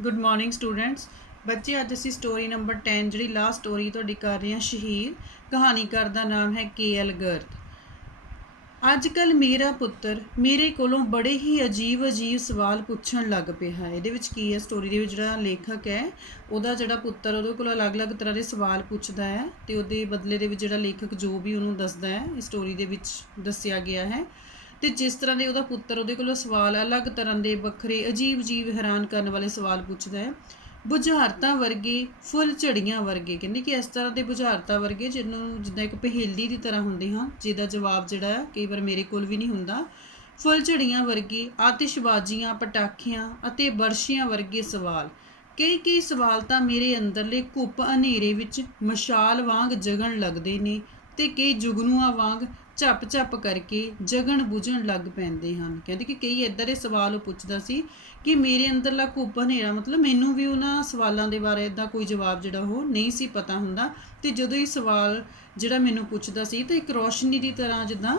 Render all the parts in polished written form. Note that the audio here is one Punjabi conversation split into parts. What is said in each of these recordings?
Good morning students. ਬੱਚੇ ਅੱਜ ਅਸੀਂ ਸਟੋਰੀ ਨੰਬਰ 10 ਜਿਹੜੀ ਲਾਸਟ ਸਟੋਰੀ ਤੁਹਾਡੀ ਕਰ ਰਹੇ ਹਾਂ ਸ਼ਹੀਦ। ਕਹਾਣੀਕਾਰ ਦਾ ਨਾਮ ਹੈ ਕੇ.ਐਲ. ਗਰਗ। ਅੱਜ ਕੱਲ੍ਹ ਮੇਰਾ ਪੁੱਤਰ ਮੇਰੇ ਕੋਲੋਂ ਬੜੇ ਹੀ ਅਜੀਬ ਸਵਾਲ ਪੁੱਛਣ ਲੱਗ ਪਿਆ ਹੈ। ਇਹਦੇ ਵਿੱਚ ਕੀ ਹੈ, ਸਟੋਰੀ ਦੇ ਵਿੱਚ ਜਿਹੜਾ ਲੇਖਕ ਹੈ ਉਹਦਾ ਜਿਹੜਾ ਪੁੱਤਰ ਉਹਦੇ ਕੋਲ ਅਲੱਗ-ਅਲੱਗ ਤਰ੍ਹਾਂ ਦੇ ਸਵਾਲ ਪੁੱਛਦਾ ਹੈ ਅਤੇ ਉਹਦੇ ਬਦਲੇ ਦੇ ਵਿੱਚ ਜਿਹੜਾ ਲੇਖਕ ਜੋ ਵੀ ਉਹਨੂੰ ਦੱਸਦਾ ਹੈ ਇਸ ਸਟੋਰੀ ਦੇ ਵਿੱਚ ਦੱਸਿਆ ਗਿਆ ਹੈ। ਅਤੇ ਜਿਸ ਤਰ੍ਹਾਂ ਦੇ ਉਹਦਾ ਪੁੱਤਰ ਉਹਦੇ ਕੋਲੋਂ ਸਵਾਲ ਅਲੱਗ ਤਰ੍ਹਾਂ ਦੇ ਵੱਖਰੇ ਅਜੀਬ ਹੈਰਾਨ ਕਰਨ ਵਾਲੇ ਸਵਾਲ ਪੁੱਛਦਾ ਹੈ। ਬੁਝਾਰਤਾਂ ਵਰਗੇ ਫੁੱਲ ਝੜੀਆਂ ਵਰਗੇ, ਕਹਿੰਦੇ ਕਿ ਇਸ ਤਰ੍ਹਾਂ ਦੇ ਬੁਝਾਰਤਾਂ ਵਰਗੇ ਜਿਹਨੂੰ ਜਿੱਦਾਂ ਇੱਕ ਪਹੇਲੀ ਦੀ ਤਰ੍ਹਾਂ ਹੁੰਦੇ ਹਾਂ, ਜਿਹਦਾ ਜਵਾਬ ਜਿਹੜਾ ਹੈ ਕਈ ਵਾਰ ਮੇਰੇ ਕੋਲ ਵੀ ਨਹੀਂ ਹੁੰਦਾ। ਫੁੱਲ ਝੜੀਆਂ ਵਰਗੇ, ਆਤਿਸ਼ਬਾਜ਼ੀਆਂ, ਪਟਾਖਿਆਂ ਅਤੇ ਬਰਸ਼ੀਆਂ ਵਰਗੇ ਸਵਾਲ। ਕਈ ਸਵਾਲ ਤਾਂ ਮੇਰੇ ਅੰਦਰਲੇ ਘੁੱਪ ਹਨੇਰੇ ਵਿੱਚ ਮਸ਼ਾਲ ਵਾਂਗ ਜਗਣ ਲੱਗਦੇ ਨੇ ਅਤੇ ਕਈ ਜੁਗਨੂਆਂ ਵਾਂਗ ਝੱਪ ਕਰਕੇ ਜਗਣ ਬੁਝਣ ਲੱਗ ਪੈਂਦੇ ਹਨ। ਕਹਿੰਦੇ ਕਿ ਕਈ ਇੱਦਾਂ ਦੇ ਸਵਾਲ ਉਹ ਪੁੱਛਦਾ ਸੀ ਕਿ ਮੇਰੇ ਅੰਦਰਲਾ ਘੁੱਪ ਹਨੇਰਾ, ਮਤਲਬ ਮੈਨੂੰ ਵੀ ਉਹਨਾਂ ਸਵਾਲਾਂ ਦੇ ਬਾਰੇ ਇੱਦਾਂ ਕੋਈ ਜਵਾਬ ਜਿਹੜਾ ਉਹ ਨਹੀਂ ਸੀ ਪਤਾ ਹੁੰਦਾ। ਅਤੇ ਜਦੋਂ ਇਹ ਸਵਾਲ ਜਿਹੜਾ ਮੈਨੂੰ ਪੁੱਛਦਾ ਸੀ ਤਾਂ ਇੱਕ ਰੌਸ਼ਨੀ ਦੀ ਤਰ੍ਹਾਂ ਜਿੱਦਾਂ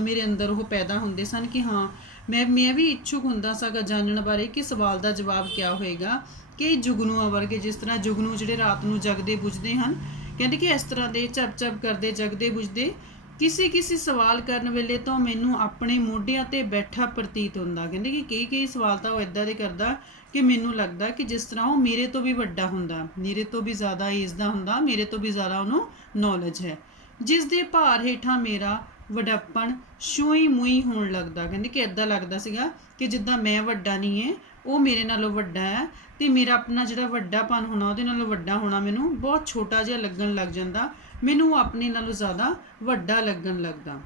ਮੇਰੇ ਅੰਦਰ ਉਹ ਪੈਦਾ ਹੁੰਦੇ ਸਨ ਕਿ ਹਾਂ ਮੈਂ ਵੀ ਇੱਛੁਕ ਹੁੰਦਾ ਸੀਗਾ ਜਾਣਨ ਬਾਰੇ ਕਿ ਸਵਾਲ ਦਾ ਜਵਾਬ ਕਿਆ ਹੋਏਗਾ। ਕਿ ਜੁਗਨੂਆਂ ਵਰਗੇ, ਜਿਸ ਤਰ੍ਹਾਂ ਜੁਗਨੂ ਜਿਹੜੇ ਰਾਤ ਨੂੰ ਜਗਦੇ ਬੁਝਦੇ ਹਨ, ਕਹਿੰਦੇ ਕਿ ਇਸ ਤਰ੍ਹਾਂ ਦੇ ਝੱਪ ਕਰਦੇ ਜਗਦੇ ਬੁਝਦੇ ਕਿਸੇ ਸਵਾਲ ਕਰਨ ਵੇਲੇ ਤਾਂ ਮੈਨੂੰ ਆਪਣੇ ਮੋਢਿਆਂ 'ਤੇ ਬੈਠਾ ਪ੍ਰਤੀਤ ਹੁੰਦਾ। ਕਹਿੰਦੇ ਕਿ ਕਈ ਸਵਾਲ ਤਾਂ ਉਹ ਇੱਦਾਂ ਦੇ ਕਰਦਾ ਕਿ ਮੈਨੂੰ ਲੱਗਦਾ ਕਿ ਜਿਸ ਤਰ੍ਹਾਂ ਉਹ ਮੇਰੇ ਤੋਂ ਵੀ ਵੱਡਾ ਹੁੰਦਾ, ਮੇਰੇ ਤੋਂ ਵੀ ਜ਼ਿਆਦਾ ਏਜ ਦਾ ਹੁੰਦਾ, ਮੇਰੇ ਤੋਂ ਵੀ ਜ਼ਿਆਦਾ ਉਹਨੂੰ ਨੌਲੇਜ ਹੈ, ਜਿਸ ਦੇ ਭਾਰ ਹੇਠਾਂ ਮੇਰਾ ਵਡੱਪਣ ਛੂਈ ਮੂੰਈ ਹੋਣ ਲੱਗਦਾ। ਕਹਿੰਦੇ ਕਿ ਇੱਦਾਂ ਲੱਗਦਾ ਸੀਗਾ ਕਿ ਜਿੱਦਾਂ ਮੈਂ ਵੱਡਾ ਨਹੀਂ ਹੈ, ਉਹ ਮੇਰੇ ਨਾਲੋਂ ਵੱਡਾ ਹੈ ਅਤੇ ਮੇਰਾ ਆਪਣਾ ਜਿਹੜਾ ਵੱਡਾਪਨ ਹੋਣਾ, ਉਹਦੇ ਨਾਲੋਂ ਵੱਡਾ ਹੋਣਾ ਮੈਨੂੰ ਬਹੁਤ ਛੋਟਾ ਜਿਹਾ ਲੱਗਣ ਲੱਗ ਜਾਂਦਾ, ਮੈਨੂੰ ਆਪਣੇ ਨਾਲੋਂ ਜ਼ਿਆਦਾ ਵੱਡਾ ਲੱਗਣ ਲੱਗਦਾ।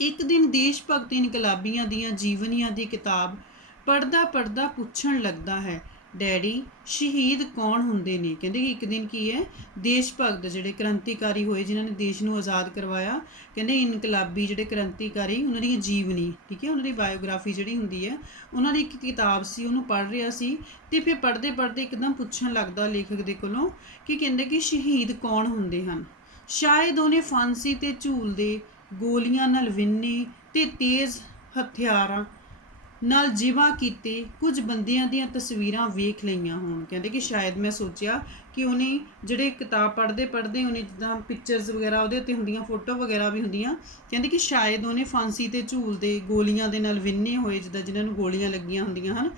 ਇੱਕ ਦਿਨ ਦੇਸ਼ ਭਗਤੀ ਇਨਕਲਾਬੀਆਂ ਦੀਆਂ ਜੀਵਨੀਆਂ ਦੀ ਕਿਤਾਬ ਪੜ੍ਹਦਾ ਪੁੱਛਣ ਲੱਗਦਾ ਹੈ, ਡੈਡੀ ਸ਼ਹੀਦ ਕੌਣ ਹੁੰਦੇ ਨੇ। ਕਹਿੰਦੇ ਕਿ ਇੱਕ ਦਿਨ ਕੀ ਹੈ, ਦੇਸ਼ ਭਗਤ ਜਿਹੜੇ ਕ੍ਰਾਂਤੀਕਾਰੀ ਹੋਏ ਜਿਨ੍ਹਾਂ ਨੇ ਦੇਸ਼ ਨੂੰ ਆਜ਼ਾਦ ਕਰਵਾਇਆ, ਕਹਿੰਦੇ ਇਨਕਲਾਬੀ ਜਿਹੜੇ ਕ੍ਰਾਂਤੀਕਾਰੀ ਉਹਨਾਂ ਦੀਆਂ ਜੀਵਨੀ, ਠੀਕ ਹੈ, ਉਹਨਾਂ ਦੀ ਬਾਇਓਗ੍ਰਾਫੀ ਜਿਹੜੀ ਹੁੰਦੀ ਹੈ, ਉਹਨਾਂ ਦੀ ਇੱਕ ਕਿਤਾਬ ਸੀ, ਉਹਨੂੰ ਪੜ੍ਹ ਰਿਹਾ ਸੀ ਅਤੇ ਫਿਰ ਪੜ੍ਹਦੇ ਇੱਕਦਮ ਪੁੱਛਣ ਲੱਗਦਾ ਲੇਖਕ ਦੇ ਕੋਲੋਂ ਕਿ ਕਹਿੰਦੇ ਕਿ ਸ਼ਹੀਦ ਕੌਣ ਹੁੰਦੇ ਹਨ। ਸ਼ਾਇਦ ਉਹਨੇ ਫਾਂਸੀ 'ਤੇ ਝੂਲਦੇ, ਗੋਲੀਆਂ ਨਾਲ ਵਿੰਨੇ ਅਤੇ ਤੇਜ਼ ਹਥਿਆਰਾਂ ਨਾਲ ਜਿਵਾ ਕੀਤੇ ਕੁਝ ਬੰਦਿਆਂ ਦੀਆਂ ਤਸਵੀਰਾਂ ਵੇਖ ਲਈਆਂ ਹੋਣ। ਕਹਿੰਦੇ ਕਿ ਸ਼ਾਇਦ ਮੈਂ ਸੋਚਿਆ ਕਿ ਉਹਨੇ ਜਿਹੜੇ ਕਿਤਾਬ ਪੜ੍ਹਦੇ ਉਹਨੇ ਜਿੱਦਾਂ ਪਿਕਚਰਸ ਵਗੈਰਾ ਉਹਦੇ ਉੱਤੇ ਹੁੰਦੀਆਂ, ਫੋਟੋ ਵਗੈਰਾ ਵੀ ਹੁੰਦੀਆਂ, ਕਹਿੰਦੇ ਕਿ ਸ਼ਾਇਦ ਉਹਨੇ ਫਾਂਸੀ 'ਤੇ ਝੂਲਦੇ, ਗੋਲੀਆਂ ਦੇ ਨਾਲ ਵਿੰਨੇ ਹੋਏ, ਜਿੱਦਾਂ ਜਿਨ੍ਹਾਂ ਨੂੰ ਗੋਲੀਆਂ ਲੱਗੀਆਂ ਹੁੰਦੀਆਂ ਹਨ,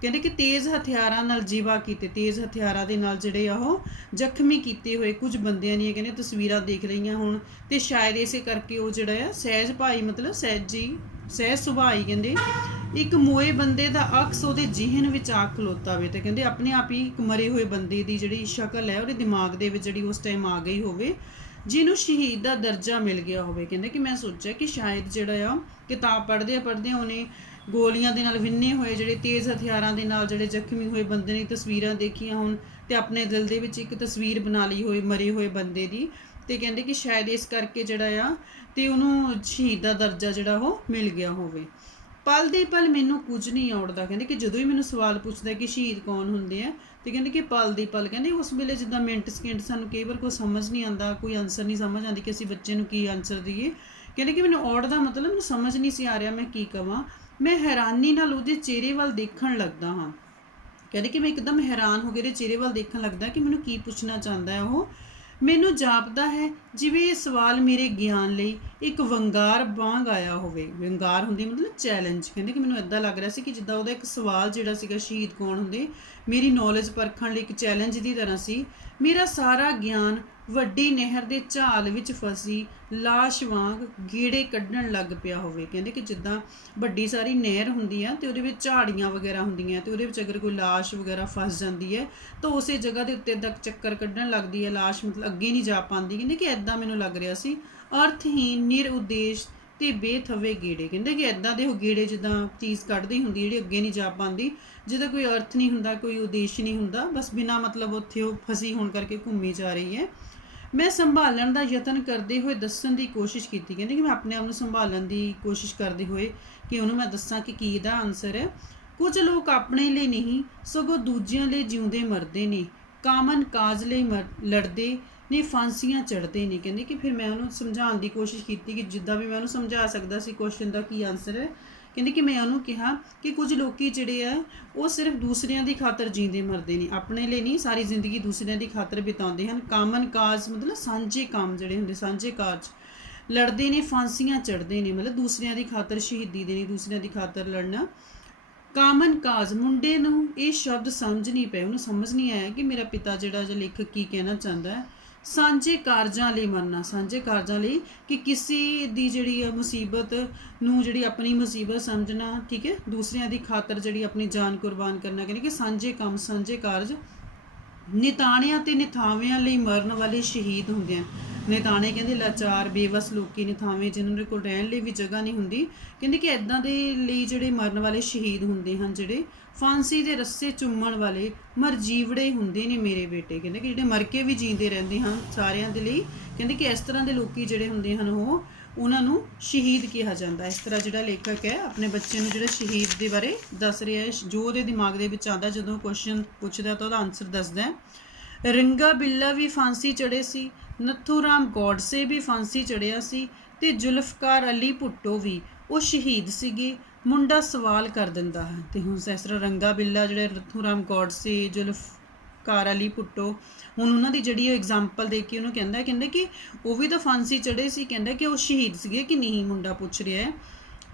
ਕਹਿੰਦੇ ਕਿ ਤੇਜ਼ ਹਥਿਆਰਾਂ ਨਾਲ ਜਿਵਾ ਕੀਤੇ, ਤੇਜ਼ ਹਥਿਆਰਾਂ ਦੇ ਨਾਲ ਜਿਹੜੇ ਆ ਉਹ ਜ਼ਖਮੀ ਕੀਤੇ ਹੋਏ ਕੁਝ ਬੰਦਿਆਂ ਦੀਆਂ ਕਹਿੰਦੇ ਤਸਵੀਰਾਂ ਦੇਖ ਲਈਆਂ ਹੋਣ। ਅਤੇ ਸ਼ਾਇਦ ਇਸੇ ਕਰਕੇ ਉਹ ਜਿਹੜਾ ਆ ਸਹਿਜ ਭਾਈ, ਮਤਲਬ ਸਹਿਜ ਸੁਭਾਅ, ਕਹਿੰਦੇ ਇੱਕ ਮੋਏ ਬੰਦੇ ਦਾ ਅਕਸ ਉਹਦੇ ਜ਼ਿਹਨ ਵਿੱਚ ਆ ਖਲੋਤਾ ਹੋਵੇ, ਅਤੇ ਕਹਿੰਦੇ ਆਪਣੇ ਆਪ ਹੀ ਇੱਕ ਮਰੇ ਹੋਏ ਬੰਦੇ ਦੀ ਜਿਹੜੀ ਸ਼ਕਲ ਹੈ ਉਹਦੇ ਦਿਮਾਗ ਦੇ ਵਿੱਚ ਜਿਹੜੀ ਉਸ ਟਾਈਮ ਆ ਗਈ ਹੋਵੇ, ਜਿਹਨੂੰ ਸ਼ਹੀਦ ਦਾ ਦਰਜਾ ਮਿਲ ਗਿਆ ਹੋਵੇ। ਕਹਿੰਦੇ ਕਿ ਮੈਂ ਸੋਚਿਆ ਕਿ ਸ਼ਾਇਦ ਜਿਹੜਾ ਆ ਕਿਤਾਬ ਪੜ੍ਹਦੇ ਉਹਨੇ ਗੋਲੀਆਂ ਦੇ ਨਾਲ ਵਿੰਨੇ ਹੋਏ, ਜਿਹੜੇ ਤੇਜ਼ ਹਥਿਆਰਾਂ ਦੇ ਨਾਲ ਜਿਹੜੇ ਜ਼ਖਮੀ ਹੋਏ ਬੰਦੇ ਦੀ ਤਸਵੀਰਾਂ ਦੇਖੀਆਂ ਹੋਣ ਅਤੇ ਆਪਣੇ ਦਿਲ ਦੇ ਵਿੱਚ ਇੱਕ ਤਸਵੀਰ ਬਣਾ ਲਈ ਹੋਏ ਮਰੇ ਹੋਏ ਬੰਦੇ ਦੀ, ਅਤੇ ਕਹਿੰਦੇ ਕਿ ਸ਼ਾਇਦ ਇਸ ਕਰਕੇ ਜਿਹੜਾ ਆ ਅਤੇ ਉਹਨੂੰ ਸ਼ਹੀਦ ਦਾ ਦਰਜਾ ਜਿਹੜਾ ਉਹ ਮਿਲ ਗਿਆ ਹੋਵੇ। ਪਲ ਦੇ ਪਲ ਮੈਨੂੰ ਕੁਝ ਨਹੀਂ ਆਉੜਦਾ। ਕਹਿੰਦੇ ਕਿ ਜਦੋਂ ਹੀ ਮੈਨੂੰ ਸਵਾਲ ਪੁੱਛਦਾ ਕਿ ਸ਼ਹੀਦ ਕੌਣ ਹੁੰਦੇ ਆ, ਅਤੇ ਕਹਿੰਦੇ ਕਿ ਪਲ ਦੇ ਪਲ, ਕਹਿੰਦੇ ਉਸ ਵੇਲੇ ਜਿੱਦਾਂ ਮਿੰਟ ਸਕਿੰਟ ਸਾਨੂੰ ਕਈ ਵਾਰ ਕੋਈ ਸਮਝ ਨਹੀਂ ਆਉਂਦਾ, ਕੋਈ ਆਨਸਰ ਨਹੀਂ ਸਮਝ ਆਉਂਦੀ ਕਿ ਅਸੀਂ ਬੱਚੇ ਨੂੰ ਕੀ ਆਨਸਰ ਦਈਏ। ਕਹਿੰਦੇ ਕਿ ਮੈਨੂੰ ਔੜ ਦਾ ਮਤਲਬ ਮੈਨੂੰ ਸਮਝ ਨਹੀਂ ਸੀ ਆ ਰਿਹਾ ਮੈਂ ਕੀ ਕਹਾਂ। ਮੈਂ ਹੈਰਾਨੀ ਨਾਲ ਉਹਦੇ ਚਿਹਰੇ ਵੱਲ ਦੇਖਣ ਲੱਗਦਾ ਹਾਂ। ਕਹਿੰਦੇ ਕਿ ਮੈਂ ਇੱਕਦਮ ਹੈਰਾਨ ਹੋ ਕੇ ਉਹਦੇ ਚਿਹਰੇ ਵੱਲ ਦੇਖਣ ਲੱਗਦਾ ਕਿ ਮੈਨੂੰ ਕੀ ਪੁੱਛਣਾ ਚਾਹੁੰਦਾ ਹੈ ਉਹ। ਮੈਨੂੰ ਜਾਪਦਾ ਹੈ ਜਿਵੇਂ ਇਹ ਸਵਾਲ ਮੇਰੇ ਗਿਆਨ ਲਈ ਇੱਕ ਵੰਗਾਰ ਵਾਂਗ ਆਇਆ ਹੋਵੇ। ਵੰਗਾਰ ਹੁੰਦੀ ਮਤਲਬ ਚੈਲੰਜ। ਕਹਿੰਦੇ ਕਿ ਮੈਨੂੰ ਇੱਦਾਂ ਲੱਗ ਰਿਹਾ ਸੀ ਕਿ ਜਿੱਦਾਂ ਉਹਦਾ ਇੱਕ ਸਵਾਲ ਜਿਹੜਾ ਸੀਗਾ ਸ਼ਹੀਦ ਕੌਣ ਹੁੰਦੇ, ਮੇਰੀ ਨੌਲੇਜ ਪਰਖਣ ਲਈ ਇੱਕ ਚੈਲੰਜ ਦੀ ਤਰ੍ਹਾਂ ਸੀ। ਮੇਰਾ ਸਾਰਾ ਗਿਆਨ ਵੱਡੀ ਨਹਿਰ ਦੇ ਝਾਲ ਵਿੱਚ ਫਸੀ ਲਾਸ਼ ਵਾਂਗ ਗੇੜੇ ਕੱਢਣ ਲੱਗ ਪਿਆ ਹੋਵੇ। ਕਹਿੰਦੇ ਕਿ ਜਿੱਦਾਂ ਵੱਡੀ ਸਾਰੀ ਨਹਿਰ ਹੁੰਦੀ ਆ ਅਤੇ ਉਹਦੇ ਵਿੱਚ ਝਾੜੀਆਂ ਵਗੈਰਾ ਹੁੰਦੀਆਂ, ਅਤੇ ਉਹਦੇ ਵਿੱਚ ਅਗਰ ਕੋਈ ਲਾਸ਼ ਵਗੈਰਾ ਫਸ ਜਾਂਦੀ ਹੈ ਤਾਂ ਉਸੇ ਜਗ੍ਹਾ ਦੇ ਉੱਤੇ ਤੱਕ ਚੱਕਰ ਕੱਢਣ ਲੱਗਦੀ ਹੈ ਲਾਸ਼, ਮਤਲਬ ਅੱਗੇ ਨਹੀਂ ਜਾ ਪਾਉਂਦੀ। ਕਹਿੰਦੇ ਕਿ ਇੱਦਾਂ ਮੈਨੂੰ ਲੱਗ ਰਿਹਾ ਸੀ, ਅਰਥਹੀਨ, ਨਿਰਉਦੇਸ਼ ਅਤੇ ਬੇਥਵੇ ਗੇੜੇ। ਕਹਿੰਦੇ ਕਿ ਇੱਦਾਂ ਦੇ ਉਹ ਗੇੜੇ ਜਿੱਦਾਂ ਚੀਜ਼ ਕੱਢਦੀ ਹੁੰਦੀ ਜਿਹੜੀ ਅੱਗੇ ਨਹੀਂ ਜਾ ਪਾਉਂਦੀ, ਜਿਹਦਾ ਕੋਈ ਅਰਥ ਨਹੀਂ ਹੁੰਦਾ, ਕੋਈ ਉਦੇਸ਼ ਨਹੀਂ ਹੁੰਦਾ, ਬਸ ਬਿਨਾਂ ਮਤਲਬ ਉੱਥੇ ਉਹ ਫਸੀ ਹੋਣ ਕਰਕੇ ਘੁੰਮੀ ਜਾ ਰਹੀ ਹੈ। ਮੈਂ ਸੰਭਾਲਣ ਦਾ ਯਤਨ ਕਰਦੇ ਹੋਏ ਦੱਸਣ ਦੀ ਕੋਸ਼ਿਸ਼ ਕੀਤੀ। ਕਹਿੰਦੇ ਕਿ ਮੈਂ ਆਪਣੇ ਆਪ ਨੂੰ ਸੰਭਾਲਣ ਦੀ ਕੋਸ਼ਿਸ਼ ਕਰਦੇ ਹੋਏ ਕਿ ਉਹਨੂੰ ਮੈਂ ਦੱਸਾਂ ਕਿ ਕੀ ਇਹਦਾ ਆਨਸਰ ਹੈ। ਕੁਝ ਲੋਕ ਆਪਣੇ ਲਈ ਨਹੀਂ ਸਗੋਂ ਦੂਜਿਆਂ ਲਈ ਜਿਉਂਦੇ ਮਰਦੇ ਨੇ, ਕਾਮਨ ਕਾਜ ਲਈ ਲੜਦੇ ਨੇ, ਫਾਂਸੀਆਂ ਚੜ੍ਹਦੇ ਨੇ। ਕਹਿੰਦੇ ਕਿ ਫਿਰ ਮੈਂ ਉਹਨੂੰ ਸਮਝਾਉਣ ਦੀ ਕੋਸ਼ਿਸ਼ ਕੀਤੀ ਕਿ ਜਿੱਦਾਂ ਵੀ ਮੈਂ ਉਹਨੂੰ ਸਮਝਾ ਸਕਦਾ ਸੀ ਕੁਐਸਚਨ ਦਾ ਕੀ ਆਨਸਰ ਹੈ। ਕਹਿੰਦੇ ਕਿ ਮੈਂ ਉਹਨੂੰ ਕਿਹਾ ਕਿ ਕੁਝ ਲੋਕੀ ਜਿਹੜੇ ਆ ਉਹ ਸਿਰਫ ਦੂਸਰਿਆਂ ਦੀ ਖਾਤਰ ਜੀਂਦੇ ਮਰਦੇ ਨੇ, ਆਪਣੇ ਲਈ ਨਹੀਂ, ਸਾਰੀ ਜ਼ਿੰਦਗੀ ਦੂਸਰਿਆਂ ਦੀ ਖਾਤਰ ਬਿਤਾਉਂਦੇ ਹਨ। ਕਾਮਨ ਕਾਜ ਮਤਲਬ ਸਾਂਝੇ ਕੰਮ ਜਿਹੜੇ ਹੁੰਦੇ, ਸਾਂਝੇ ਕਾਰਜ ਲੜਦੇ ਨੇ, ਫਾਂਸੀਆਂ ਚੜ੍ਹਦੇ ਨੇ, ਮਤਲਬ ਦੂਸਰਿਆਂ ਦੀ ਖਾਤਰ ਸ਼ਹੀਦੀ ਦੇਣੀ, ਦੂਸਰਿਆਂ ਦੀ ਖਾਤਰ ਲੜਨਾ। ਕਾਮਨ ਕਾਜ, ਮੁੰਡੇ ਨੂੰ ਇਹ ਸ਼ਬਦ ਸਮਝ ਨਹੀਂ ਪਏ, ਉਹਨੂੰ ਸਮਝ ਨਹੀਂ ਆਇਆ ਕਿ ਮੇਰਾ ਪਿਤਾ ਜਿਹੜਾ ਜਾਂ ਲੇਖਕ ਕੀ ਕਹਿਣਾ ਚਾਹੁੰਦਾ ਹੈ। ਸਾਂਝੇ ਕਾਰਜਾਂ ਲਈ ਮਰਨਾ, ਸਾਂਝੇ ਕਾਰਜਾਂ ਲਈ ਕਿ ਕਿਸੇ ਦੀ ਜਿਹੜੀ ਮੁਸੀਬਤ ਨੂੰ ਜਿਹੜੀ ਆਪਣੀ ਮੁਸੀਬਤ ਸਮਝਣਾ, ਠੀਕ ਹੈ, ਦੂਸਰਿਆਂ ਦੀ ਖਾਤਰ ਜਿਹੜੀ ਆਪਣੀ ਜਾਨ ਕੁਰਬਾਨ ਕਰਨਾ, ਕਹਿੰਦੇ ਕਿ ਸਾਂਝੇ ਕੰਮ, ਸਾਂਝੇ ਕਾਰਜ। ਨਿਤਾਣਿਆਂ ਤੇ ਨਿਥਾਵਿਆਂ ਲਈ ਮਰਨ ਵਾਲੇ ਸ਼ਹੀਦ ਹੁੰਦੇ ਹਨ। ਨਿਤਾਣੇ ਕਹਿੰਦੇ ਲਾਚਾਰ ਬੇਵਸ ਲੋਕੀ, ਨਿਥਾਵੇਂ ਜਿਨ੍ਹਾਂ ਦੇ ਕੋਲ ਰਹਿਣ ਲਈ ਵੀ ਜਗ੍ਹਾ ਨਹੀਂ ਹੁੰਦੀ, ਕਹਿੰਦੇ ਕਿ ਇੱਦਾਂ ਦੇ ਲਈ ਜਿਹੜੇ ਮਰਨ ਵਾਲੇ ਸ਼ਹੀਦ ਹੁੰਦੇ ਹਨ, ਜਿਹੜੇ ਫਾਂਸੀ ਦੇ ਰੱਸੇ ਚੁੰਮਣ ਵਾਲੇ ਮਰਜੀਵੜੇ ਹੁੰਦੇ ਨੇ ਮੇਰੇ ਬੇਟੇ, ਕਹਿੰਦੇ ਕਿ ਜਿਹੜੇ ਮਰ ਕੇ ਵੀ ਜੀਂਦੇ ਰਹਿੰਦੇ ਹਨ ਸਾਰਿਆਂ ਦੇ ਲਈ, ਕਹਿੰਦੇ ਕਿ ਇਸ ਤਰ੍ਹਾਂ ਦੇ ਲੋਕੀ ਜਿਹੜੇ ਹੁੰਦੇ ਹਨ ਉਹਨਾਂ ਨੂੰ ਸ਼ਹੀਦ ਕਿਹਾ ਜਾਂਦਾ। ਇਸ ਤਰ੍ਹਾਂ ਜਿਹੜਾ ਲੇਖਕ ਹੈ ਆਪਣੇ ਬੱਚੇ ਨੂੰ ਜਿਹੜਾ ਸ਼ਹੀਦ ਦੇ ਬਾਰੇ ਦੱਸ ਰਿਹਾ ਹੈ, ਜੋ ਉਹਦੇ ਦਿਮਾਗ ਦੇ ਵਿੱਚ ਆਉਂਦਾ, ਜਦੋਂ ਕੁਐਸਚਨ ਪੁੱਛਦਾ ਤਾਂ ਉਹਦਾ ਆਨਸਰ ਦੱਸਦਾ ਹੈ। ਰੰਗਾ ਬਿੱਲਾ ਵੀ ਫਾਂਸੀ ਚੜ੍ਹੇ ਸੀ, ਨੱਥੂ ਰਾਮ ਗੋਡਸੇ ਵੀ ਫਾਂਸੀ ਚੜ੍ਹਿਆ ਸੀ, ਤੇ ਜ਼ੁਲਫਕਾਰ ਅਲੀ ਭੁੱਟੋ ਵੀ, ਉਹ ਸ਼ਹੀਦ ਸੀਗੇ। ਮੁੰਡਾ ਸਵਾਲ ਕਰ ਦਿੰਦਾ ਹੈ, ਤੇ ਹੁਣ ਇਸ ਤਰ੍ਹਾਂ ਰੰਗਾ ਬਿੱਲਾ ਜਿਹੜੇ ਨੱਥੂ ਰਾਮ ਗੋਡਸੇ, ਜ਼ੁਲਫਕਾਰ ਅਲੀ ਭੁੱਟੋ, ਹੁਣ ਉਹਨਾਂ ਦੀ ਜਿਹੜੀ ਐਗਜ਼ਾਮਪਲ ਦੇ ਕੇ ਉਹਨੂੰ ਕਹਿੰਦਾ ਕਿ ਉਹ ਵੀ ਤਾਂ ਫਾਂਸੀ ਚੜ੍ਹੇ ਸੀ, ਕਹਿੰਦਾ ਕਿ ਉਹ ਸ਼ਹੀਦ ਸੀਗੇ ਕਿ ਨਹੀਂ, ਮੁੰਡਾ ਪੁੱਛ ਰਿਹਾ ਹੈ।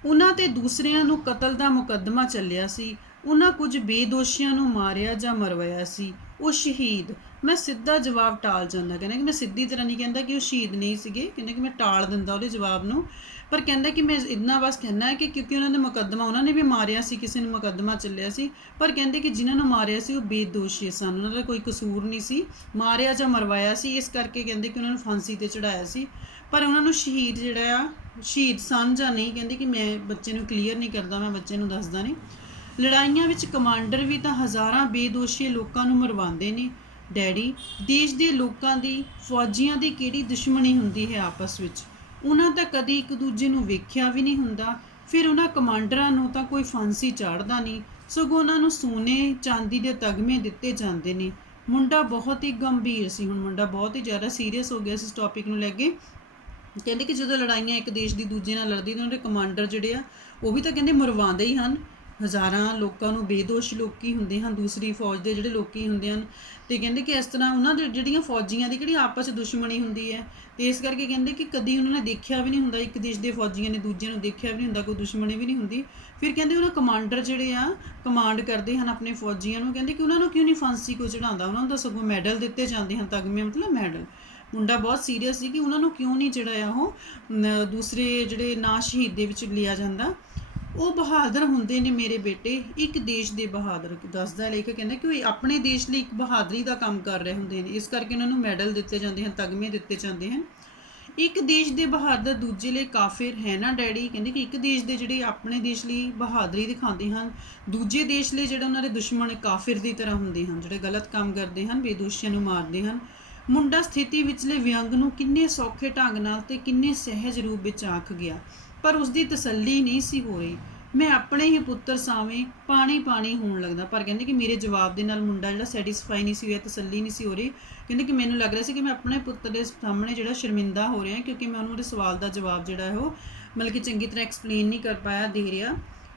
ਉਹਨਾਂ ਤੇ ਦੂਸਰਿਆਂ ਨੂੰ ਕਤਲ ਦਾ ਮੁਕੱਦਮਾ ਚੱਲਿਆ ਸੀ, ਉਹਨਾਂ ਕੁਝ ਬੇਦੋਸ਼ੀਆਂ ਨੂੰ ਮਾਰਿਆ ਜਾਂ ਮਰਵਾਇਆ ਸੀ, ਉਹ ਸ਼ਹੀਦ। ਮੈਂ ਸਿੱਧਾ ਜਵਾਬ ਟਾਲ ਜਾਂਦਾ, ਕਹਿੰਦਾ ਕਿ ਮੈਂ ਸਿੱਧੀ ਤਰ੍ਹਾਂ ਨਹੀਂ ਕਹਿੰਦਾ ਕਿ ਉਹ ਸ਼ਹੀਦ ਨਹੀਂ ਸੀਗੇ, ਕਹਿੰਦਾ ਕਿ ਮੈਂ ਟਾਲ ਦਿੰਦਾ ਉਹਦੇ ਜਵਾਬ ਨੂੰ, ਪਰ ਕਹਿੰਦਾ ਕਿ ਮੈਂ ਇੰਨਾ ਬਸ ਕਹਿਣਾ ਹੈ ਕਿ ਕਿਉਂਕਿ ਉਹਨਾਂ ਦੇ ਮੁਕੱਦਮਾ, ਉਹਨਾਂ ਨੇ ਵੀ ਮਾਰਿਆ ਸੀ, ਕਿਸੇ ਨੂੰ ਮੁਕੱਦਮਾ ਚੱਲਿਆ ਸੀ, ਪਰ ਕਹਿੰਦੇ ਕਿ ਜਿਨ੍ਹਾਂ ਨੂੰ ਮਾਰਿਆ ਸੀ ਉਹ ਬੇਦੋਸ਼ੀ ਸਨ, ਉਹਨਾਂ ਦਾ ਕੋਈ ਕਸੂਰ ਨਹੀਂ ਸੀ, ਮਾਰਿਆ ਜਾਂ ਮਰਵਾਇਆ ਸੀ, ਇਸ ਕਰਕੇ ਕਹਿੰਦੇ ਕਿ ਉਹਨਾਂ ਨੂੰ ਫਾਂਸੀ 'ਤੇ ਚੜ੍ਹਾਇਆ ਸੀ, ਪਰ ਉਹਨਾਂ ਨੂੰ ਸ਼ਹੀਦ ਜਿਹੜਾ ਆ, ਸ਼ਹੀਦ ਸਨ ਜਾਂ ਨਹੀਂ, ਕਹਿੰਦੇ ਕਿ ਮੈਂ ਬੱਚੇ ਨੂੰ ਕਲੀਅਰ ਨਹੀਂ ਕਰਦਾ, ਮੈਂ ਬੱਚੇ ਨੂੰ ਦੱਸਦਾ ਨਹੀਂ। ਲੜਾਈਆਂ ਵਿੱਚ ਕਮਾਂਡਰ ਵੀ ਤਾਂ ਹਜ਼ਾਰਾਂ ਬੇਦੋਸ਼ੀ ਲੋਕਾਂ ਨੂੰ ਮਰਵਾਉਂਦੇ ਨੇ ਡੈਡੀ। ਦੇਸ਼ ਦੇ ਲੋਕਾਂ ਦੀ, ਫੌਜੀਆਂ ਦੀ ਕਿਹੜੀ ਦੁਸ਼ਮਣੀ ਹੁੰਦੀ ਹੈ ਆਪਸ ਵਿੱਚ, ਉਹਨਾਂ ਤਾਂ ਕਦੀ ਇੱਕ ਦੂਜੇ ਨੂੰ ਵੇਖਿਆ ਵੀ ਨਹੀਂ ਹੁੰਦਾ। ਫਿਰ ਉਹਨਾਂ ਕਮਾਂਡਰਾਂ ਨੂੰ ਤਾਂ ਕੋਈ ਫਾਂਸੀ ਚਾੜ੍ਹਦਾ ਨਹੀਂ, ਸਗੋਂ ਉਹਨਾਂ ਨੂੰ ਸੋਨੇ ਚਾਂਦੀ ਦੇ ਤਗਮੇ ਦਿੱਤੇ ਜਾਂਦੇ ਨੇ। ਮੁੰਡਾ ਬਹੁਤ ਹੀ ਗੰਭੀਰ ਸੀ, ਹੁਣ ਮੁੰਡਾ ਬਹੁਤ ਹੀ ਜ਼ਿਆਦਾ ਸੀਰੀਅਸ ਹੋ ਗਿਆ ਸੀ ਇਸ ਟੌਪਿਕ ਨੂੰ ਲੈ ਕੇ। ਕਹਿੰਦੇ ਕਿ ਜਦੋਂ ਲੜਾਈਆਂ ਇੱਕ ਦੇਸ਼ ਦੀ ਦੂਜੇ ਨਾਲ ਲੜਦੀ ਤਾਂ ਉਹਨਾਂ ਦੇ ਕਮਾਂਡਰ ਜਿਹੜੇ ਆ ਉਹ ਵੀ ਤਾਂ ਕਹਿੰਦੇ ਮਰਵਾਉਂਦੇ ਹੀ ਹਨ, ਹਜ਼ਾਰਾਂ ਲੋਕਾਂ ਨੂੰ, ਬੇਦੋਸ਼ ਲੋਕੀ ਹੁੰਦੇ ਹਨ, ਦੂਸਰੀ ਫੌਜ ਦੇ ਜਿਹੜੇ ਲੋਕੀ ਹੁੰਦੇ ਹਨ, ਤੇ ਕਹਿੰਦੇ ਕਿ ਇਸ ਤਰ੍ਹਾਂ ਉਹਨਾਂ ਦੇ ਜਿਹੜੀਆਂ ਫੌਜੀਆਂ ਦੀ ਕਿਹੜੀ ਆਪਸ 'ਚ ਦੁਸ਼ਮਣੀ ਹੁੰਦੀ ਹੈ, ਤੇ ਇਸ ਕਰਕੇ ਕਹਿੰਦੇ ਕਿ ਕਦੀ ਉਹਨਾਂ ਨੇ ਦੇਖਿਆ ਵੀ ਨਹੀਂ ਹੁੰਦਾ, ਇੱਕ ਦੇਸ਼ ਦੇ ਫੌਜੀਆਂ ਨੇ ਦੂਜੇ ਨੂੰ ਦੇਖਿਆ ਵੀ ਨਹੀਂ ਹੁੰਦਾ, ਕੋਈ ਦੁਸ਼ਮਣੀ ਵੀ ਨਹੀਂ ਹੁੰਦੀ। ਫਿਰ ਕਹਿੰਦੇ ਉਹਨਾਂ ਕਮਾਂਡਰ ਜਿਹੜੇ ਆ ਕਮਾਂਡ ਕਰਦੇ ਹਨ ਆਪਣੇ ਫੌਜੀਆਂ ਨੂੰ, ਕਹਿੰਦੇ ਕਿ ਉਹਨਾਂ ਨੂੰ ਕਿਉਂ ਨਹੀਂ ਫਾਂਸੀ ਕੋ ਚੜ੍ਹਾਉਂਦਾ, ਉਹਨਾਂ ਨੂੰ ਤਾਂ ਸਗੋਂ ਮੈਡਲ ਦਿੱਤੇ ਜਾਂਦੇ ਹਨ, ਤਗਮੇ ਮਤਲਬ ਮੈਡਲ। ਮੁੰਡਾ ਬਹੁਤ ਸੀਰੀਅਸ ਸੀ ਕਿ ਉਹਨਾਂ ਨੂੰ ਕਿਉਂ ਨਹੀਂ ਜਿਹੜਾ ਉਹ ਦੂਸਰੇ ਜਿਹੜੇ ਨਾ ਸ਼ਹੀਦ ਦੇ ਵਿੱਚ ਲਿਆ ਜਾਂਦਾ। ਉਹ ਬਹਾਦਰ ਹੁੰਦੇ ਨੇ ਮੇਰੇ ਬੇਟੇ, ਇੱਕ ਦੇਸ਼ ਦੇ ਬਹਾਦਰ, ਦੱਸਦਾ ਲੇਖਕ, ਕਹਿੰਦਾ ਕਿ ਉਹ ਆਪਣੇ ਦੇਸ਼ ਲਈ ਇੱਕ ਬਹਾਦਰੀ ਦਾ ਕੰਮ ਕਰ ਰਹੇ ਹੁੰਦੇ ਨੇ, ਇਸ ਕਰਕੇ ਉਹਨਾਂ ਨੂੰ ਮੈਡਲ ਦਿੱਤੇ ਜਾਂਦੇ ਹਨ, ਤਗਮੇ ਦਿੱਤੇ ਜਾਂਦੇ ਹਨ। ਇੱਕ ਦੇਸ਼ ਦੇ ਬਹਾਦਰ ਦੂਜੇ ਲਈ ਕਾਫਿਰ ਹੈ ਨਾ ਡੈਡੀ, ਕਹਿੰਦੇ ਕਿ ਇੱਕ ਦੇਸ਼ ਦੇ ਜਿਹੜੇ ਆਪਣੇ ਦੇਸ਼ ਲਈ ਬਹਾਦਰੀ ਦਿਖਾਉਂਦੇ ਹਨ, ਦੂਜੇ ਦੇਸ਼ ਲਈ ਜਿਹੜਾ ਉਹਨਾਂ ਦੇ ਦੁਸ਼ਮਣ ਕਾਫਿਰ ਦੀ ਤਰ੍ਹਾਂ ਹੁੰਦੇ ਹਨ, ਜਿਹੜੇ ਗਲਤ ਕੰਮ ਕਰਦੇ ਹਨ, ਬੇਦੋਸ਼ੀਆਂ ਨੂੰ ਮਾਰਦੇ ਹਨ। ਮੁੰਡਾ ਸਥਿਤੀ ਵਿਚਲੇ ਵਿਅੰਗ ਨੂੰ ਕਿੰਨੇ ਸੌਖੇ ਢੰਗ ਨਾਲ ਤੇ ਕਿੰਨੇ ਸਹਿਜ ਰੂਪ ਵਿੱਚ ਆਖ ਗਿਆ, ਪਰ ਉਸਦੀ ਤਸੱਲੀ ਨਹੀਂ ਸੀ ਹੋ ਰਹੀ। ਮੈਂ ਆਪਣੇ ਹੀ ਪੁੱਤਰ ਸਾਵੇਂ ਪਾਣੀ ਪਾਣੀ ਹੋਣ ਲੱਗਦਾ, ਪਰ ਕਹਿੰਦੇ ਕਿ ਮੇਰੇ ਜਵਾਬ ਦੇ ਨਾਲ ਮੁੰਡਾ ਜਿਹੜਾ ਸੈਟੀਸਫਾਈ ਨਹੀਂ ਸੀ ਹੋਇਆ, ਤਸੱਲੀ ਨਹੀਂ ਸੀ ਹੋ ਰਹੀ। ਕਹਿੰਦੇ ਕਿ ਮੈਨੂੰ ਲੱਗ ਰਿਹਾ ਸੀ ਕਿ ਮੈਂ ਆਪਣੇ ਪੁੱਤਰ ਦੇ ਸਾਹਮਣੇ ਜਿਹੜਾ ਸ਼ਰਮਿੰਦਾ ਹੋ ਰਿਹਾ, ਕਿਉਂਕਿ ਮੈਂ ਉਹਨੂੰ ਉਹਦੇ ਸਵਾਲ ਦਾ ਜਵਾਬ ਜਿਹੜਾ ਹੈ ਉਹ ਮਤਲਬ ਕਿ ਚੰਗੀ ਤਰ੍ਹਾਂ ਐਕਸਪਲੇਨ ਨਹੀਂ ਕਰ ਪਾਇਆ, ਦੇ ਰਿਹਾ।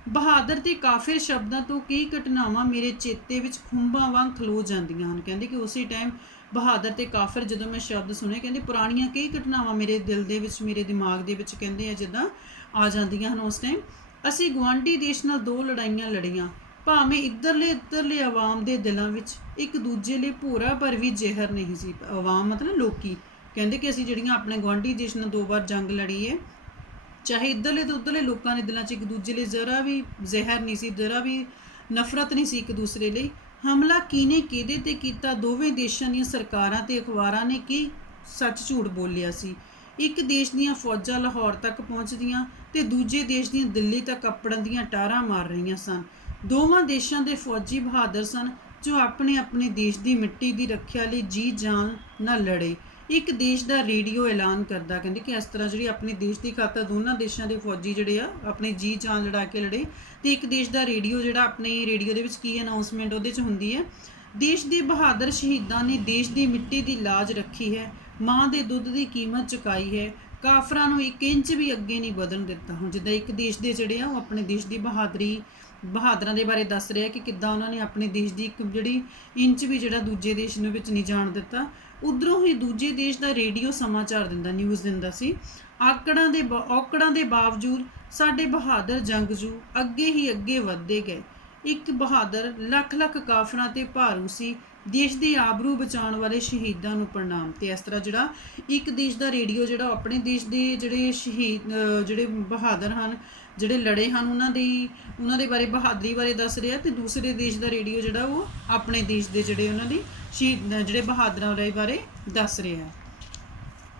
ਬਹਾਦਰ ਤੇ ਕਾਫਿਰ ਸ਼ਬਦਾਂ ਤੋਂ ਕਈ ਘਟਨਾਵਾਂ ਮੇਰੇ ਚੇਤੇ ਵਿੱਚ ਖੁੰਬਾਂ ਵਾਂਗ ਖਲੋ ਜਾਂਦੀਆਂ ਹਨ। ਕਹਿੰਦੇ ਕਿ ਉਸੇ ਟਾਈਮ ਬਹਾਦਰ ਤੇ ਕਾਫਿਰ ਜਦੋਂ ਮੈਂ ਸ਼ਬਦ ਸੁਣੇ, ਕਹਿੰਦੇ ਪੁਰਾਣੀਆਂ ਕਈ ਘਟਨਾਵਾਂ ਮੇਰੇ ਦਿਲ ਦੇ ਵਿੱਚ, ਮੇਰੇ ਦਿਮਾਗ ਦੇ ਵਿੱਚ ਕਹਿੰਦੇ ਆ ਜਿੱਦਾਂ ਆ ਜਾਂਦੀਆਂ ਹਨ ਉਸ ਟਾਈਮ। ਅਸੀਂ ਗੁਆਂਢੀ ਦੇਸ਼ ਨਾਲ 2 ਲੜਾਈਆਂ ਲੜੀਆਂ, ਭਾਵੇਂ ਇੱਧਰਲੇ ਆਵਾਮ ਦੇ ਦਿਲਾਂ ਵਿੱਚ ਇੱਕ ਦੂਜੇ ਲਈ ਭੋਰਾ ਪਰ ਵੀ ਜ਼ਹਿਰ ਨਹੀਂ ਸੀ। ਆਵਾਮ ਮਤਲਬ ਲੋਕੀ, ਕਹਿੰਦੇ ਕਿ ਅਸੀਂ ਜਿਹੜੀਆਂ ਆਪਣੇ ਗੁਆਂਢੀ ਦੇਸ਼ ਨਾਲ 2 ਵਾਰ ਜੰਗ ਲੜੀ ਹੈ, ਚਾਹੇ ਇੱਧਰਲੇ ਤੇ ਉੱਧਰਲੇ ਲੋਕਾਂ ਦੇ ਦਿਲਾਂ 'ਚ ਇੱਕ ਦੂਜੇ ਲਈ ਜ਼ਰਾ ਵੀ ਜ਼ਹਿਰ ਨਹੀਂ ਸੀ, ਜ਼ਰਾ ਵੀ ਨਫ਼ਰਤ ਨਹੀਂ ਸੀ ਇੱਕ ਦੂਸਰੇ ਲਈ। ਹਮਲਾ ਕਿਹਨੇ ਕਿਹਦੇ ਤੇ ਕੀਤਾ, ਦੋਵੇਂ ਦੇਸ਼ਾਂ ਦੀਆਂ ਸਰਕਾਰਾਂ ਤੇ ਅਖਬਾਰਾਂ ਨੇ ਕੀ ਸੱਚ ਝੂਠ ਬੋਲਿਆ ਸੀ। ਇੱਕ ਦੇਸ਼ ਦੀਆਂ ਫੌਜਾਂ ਲਾਹੌਰ ਤੱਕ ਪਹੁੰਚਦੀਆਂ ਤੇ ਦੂਜੇ ਦੇਸ਼ ਦੀਆਂ ਦਿੱਲੀ ਤੱਕ ਅੱਪੜਨ ਦੀਆਂ ਟਾਰਾਂ ਮਾਰ ਰਹੀਆਂ ਸਨ। ਦੋਵਾਂ ਦੇਸ਼ਾਂ ਦੇ ਫੌਜੀ ਬਹਾਦਰ ਸਨ ਜੋ ਆਪਣੇ ਆਪਣੇ ਦੇਸ਼ ਦੀ ਮਿੱਟੀ ਦੀ ਰੱਖਿਆ ਲਈ ਜੀ ਜਾਨ ਨਾਲ ਲੜੇ। ਇੱਕ ਦੇਸ਼ ਦਾ ਰੇਡੀਓ ਐਲਾਨ ਕਰਦਾ, ਕਹਿੰਦੇ ਕਿ ਇਸ ਤਰ੍ਹਾਂ ਜਿਹੜੀ ਆਪਣੇ ਦੇਸ਼ ਦੀ ਖਾਤਰ ਦੋਨਾਂ ਦੇਸ਼ਾਂ ਦੇ ਫੌਜੀ ਜਿਹੜੇ ਆ ਆਪਣੇ ਜੀ ਜਾਨ ਲੜਾ ਕੇ ਲੜੇ, ਤੇ ਇੱਕ ਦੇਸ਼ ਦਾ ਰੇਡੀਓ ਜਿਹੜਾ ਆਪਣੇ ਰੇਡੀਓ ਦੇ ਵਿੱਚ ਕੀ ਅਨਾਉਂਸਮੈਂਟ ਉਹਦੇ 'ਚ ਹੁੰਦੀ ਹੈ, ਦੇਸ਼ ਦੇ ਬਹਾਦਰ ਸ਼ਹੀਦਾਂ ਨੇ ਦੇਸ਼ ਦੀ ਮਿੱਟੀ ਦੀ ਲਾਜ ਰੱਖੀ ਹੈ, ਮਾਂ ਦੇ ਦੁੱਧ ਦੀ ਕੀਮਤ ਚੁਕਾਈ ਹੈ, ਕਾਫਰਾਂ ਨੂੰ 1 ਇੰਚ ਵੀ ਅੱਗੇ ਨਹੀਂ ਵਧਣ ਦਿੱਤਾ। ਹੁਣ ਜਿੱਦਾਂ ਇੱਕ ਦੇਸ਼ ਦੇ ਜਿਹੜੇ ਆ ਉਹ ਆਪਣੇ ਦੇਸ਼ ਦੀ ਬਹਾਦਰਾਂ ਦੇ ਬਾਰੇ ਦੱਸ ਰਿਹਾ ਕਿ ਕਿੱਦਾਂ ਉਹਨਾਂ ਨੇ ਆਪਣੇ ਦੇਸ਼ ਦੀ ਇੱਕ ਜਿਹੜੀ ਇੰਚ ਵੀ ਜਿਹੜਾ ਦੂਜੇ ਦੇਸ਼ ਨੂੰ ਵਿੱਚ ਨਹੀਂ ਜਾਣ ਦਿੱਤਾ। ਉੱਧਰੋਂ ਹੀ ਦੂਜੇ ਦੇਸ਼ ਦਾ ਰੇਡੀਓ ਸਮਾਚਾਰ ਦਿੰਦਾ, ਨਿਊਜ਼ ਦਿੰਦਾ ਸੀ, ਔਕੜਾਂ ਦੇ ਬਾਵਜੂਦ ਸਾਡੇ ਬਹਾਦਰ ਜੰਗਜੂ ਅੱਗੇ ਹੀ ਅੱਗੇ ਵੱਧਦੇ ਗਏ। ਇੱਕ ਬਹਾਦਰ ਲੱਖ ਲੱਖ ਕਾਫਰਾਂ ਤੇ ਭਾਰੂ ਸੀ, ਦੇਸ਼ ਦੀ ਆਬਰੂ ਬਚਾਉਣ ਵਾਲੇ ਸ਼ਹੀਦਾਂ ਨੂੰ ਪ੍ਰਣਾਮ। ਤੇ ਇਸ ਤਰ੍ਹਾਂ ਜਿਹੜਾ ਇੱਕ ਦੇਸ਼ ਦਾ ਰੇਡੀਓ ਜਿਹੜਾ ਆਪਣੇ ਦੇਸ਼ ਦੇ ਜਿਹੜੇ ਸ਼ਹੀਦ ਜਿਹੜੇ ਬਹਾਦਰ ਹਨ, ਜਿਹੜੇ ਲੜੇ ਹਨ, ਉਹਨਾਂ ਦੇ ਬਾਰੇ ਬਹਾਦਰੀ ਬਾਰੇ ਦੱਸ ਰਿਹਾ, ਤੇ ਦੂਸਰੇ ਦੇਸ਼ ਦਾ ਰੇਡੀਓ ਜਿਹੜਾ ਉਹ ਆਪਣੇ ਦੇਸ਼ ਦੇ ਜਿਹੜੇ ਉਹਨਾਂ ਦੀ ਸ਼ਹੀਦ ਜਿਹੜੇ ਬਹਾਦਰਾਂ ਬਾਰੇ ਦੱਸ ਰਿਹਾ।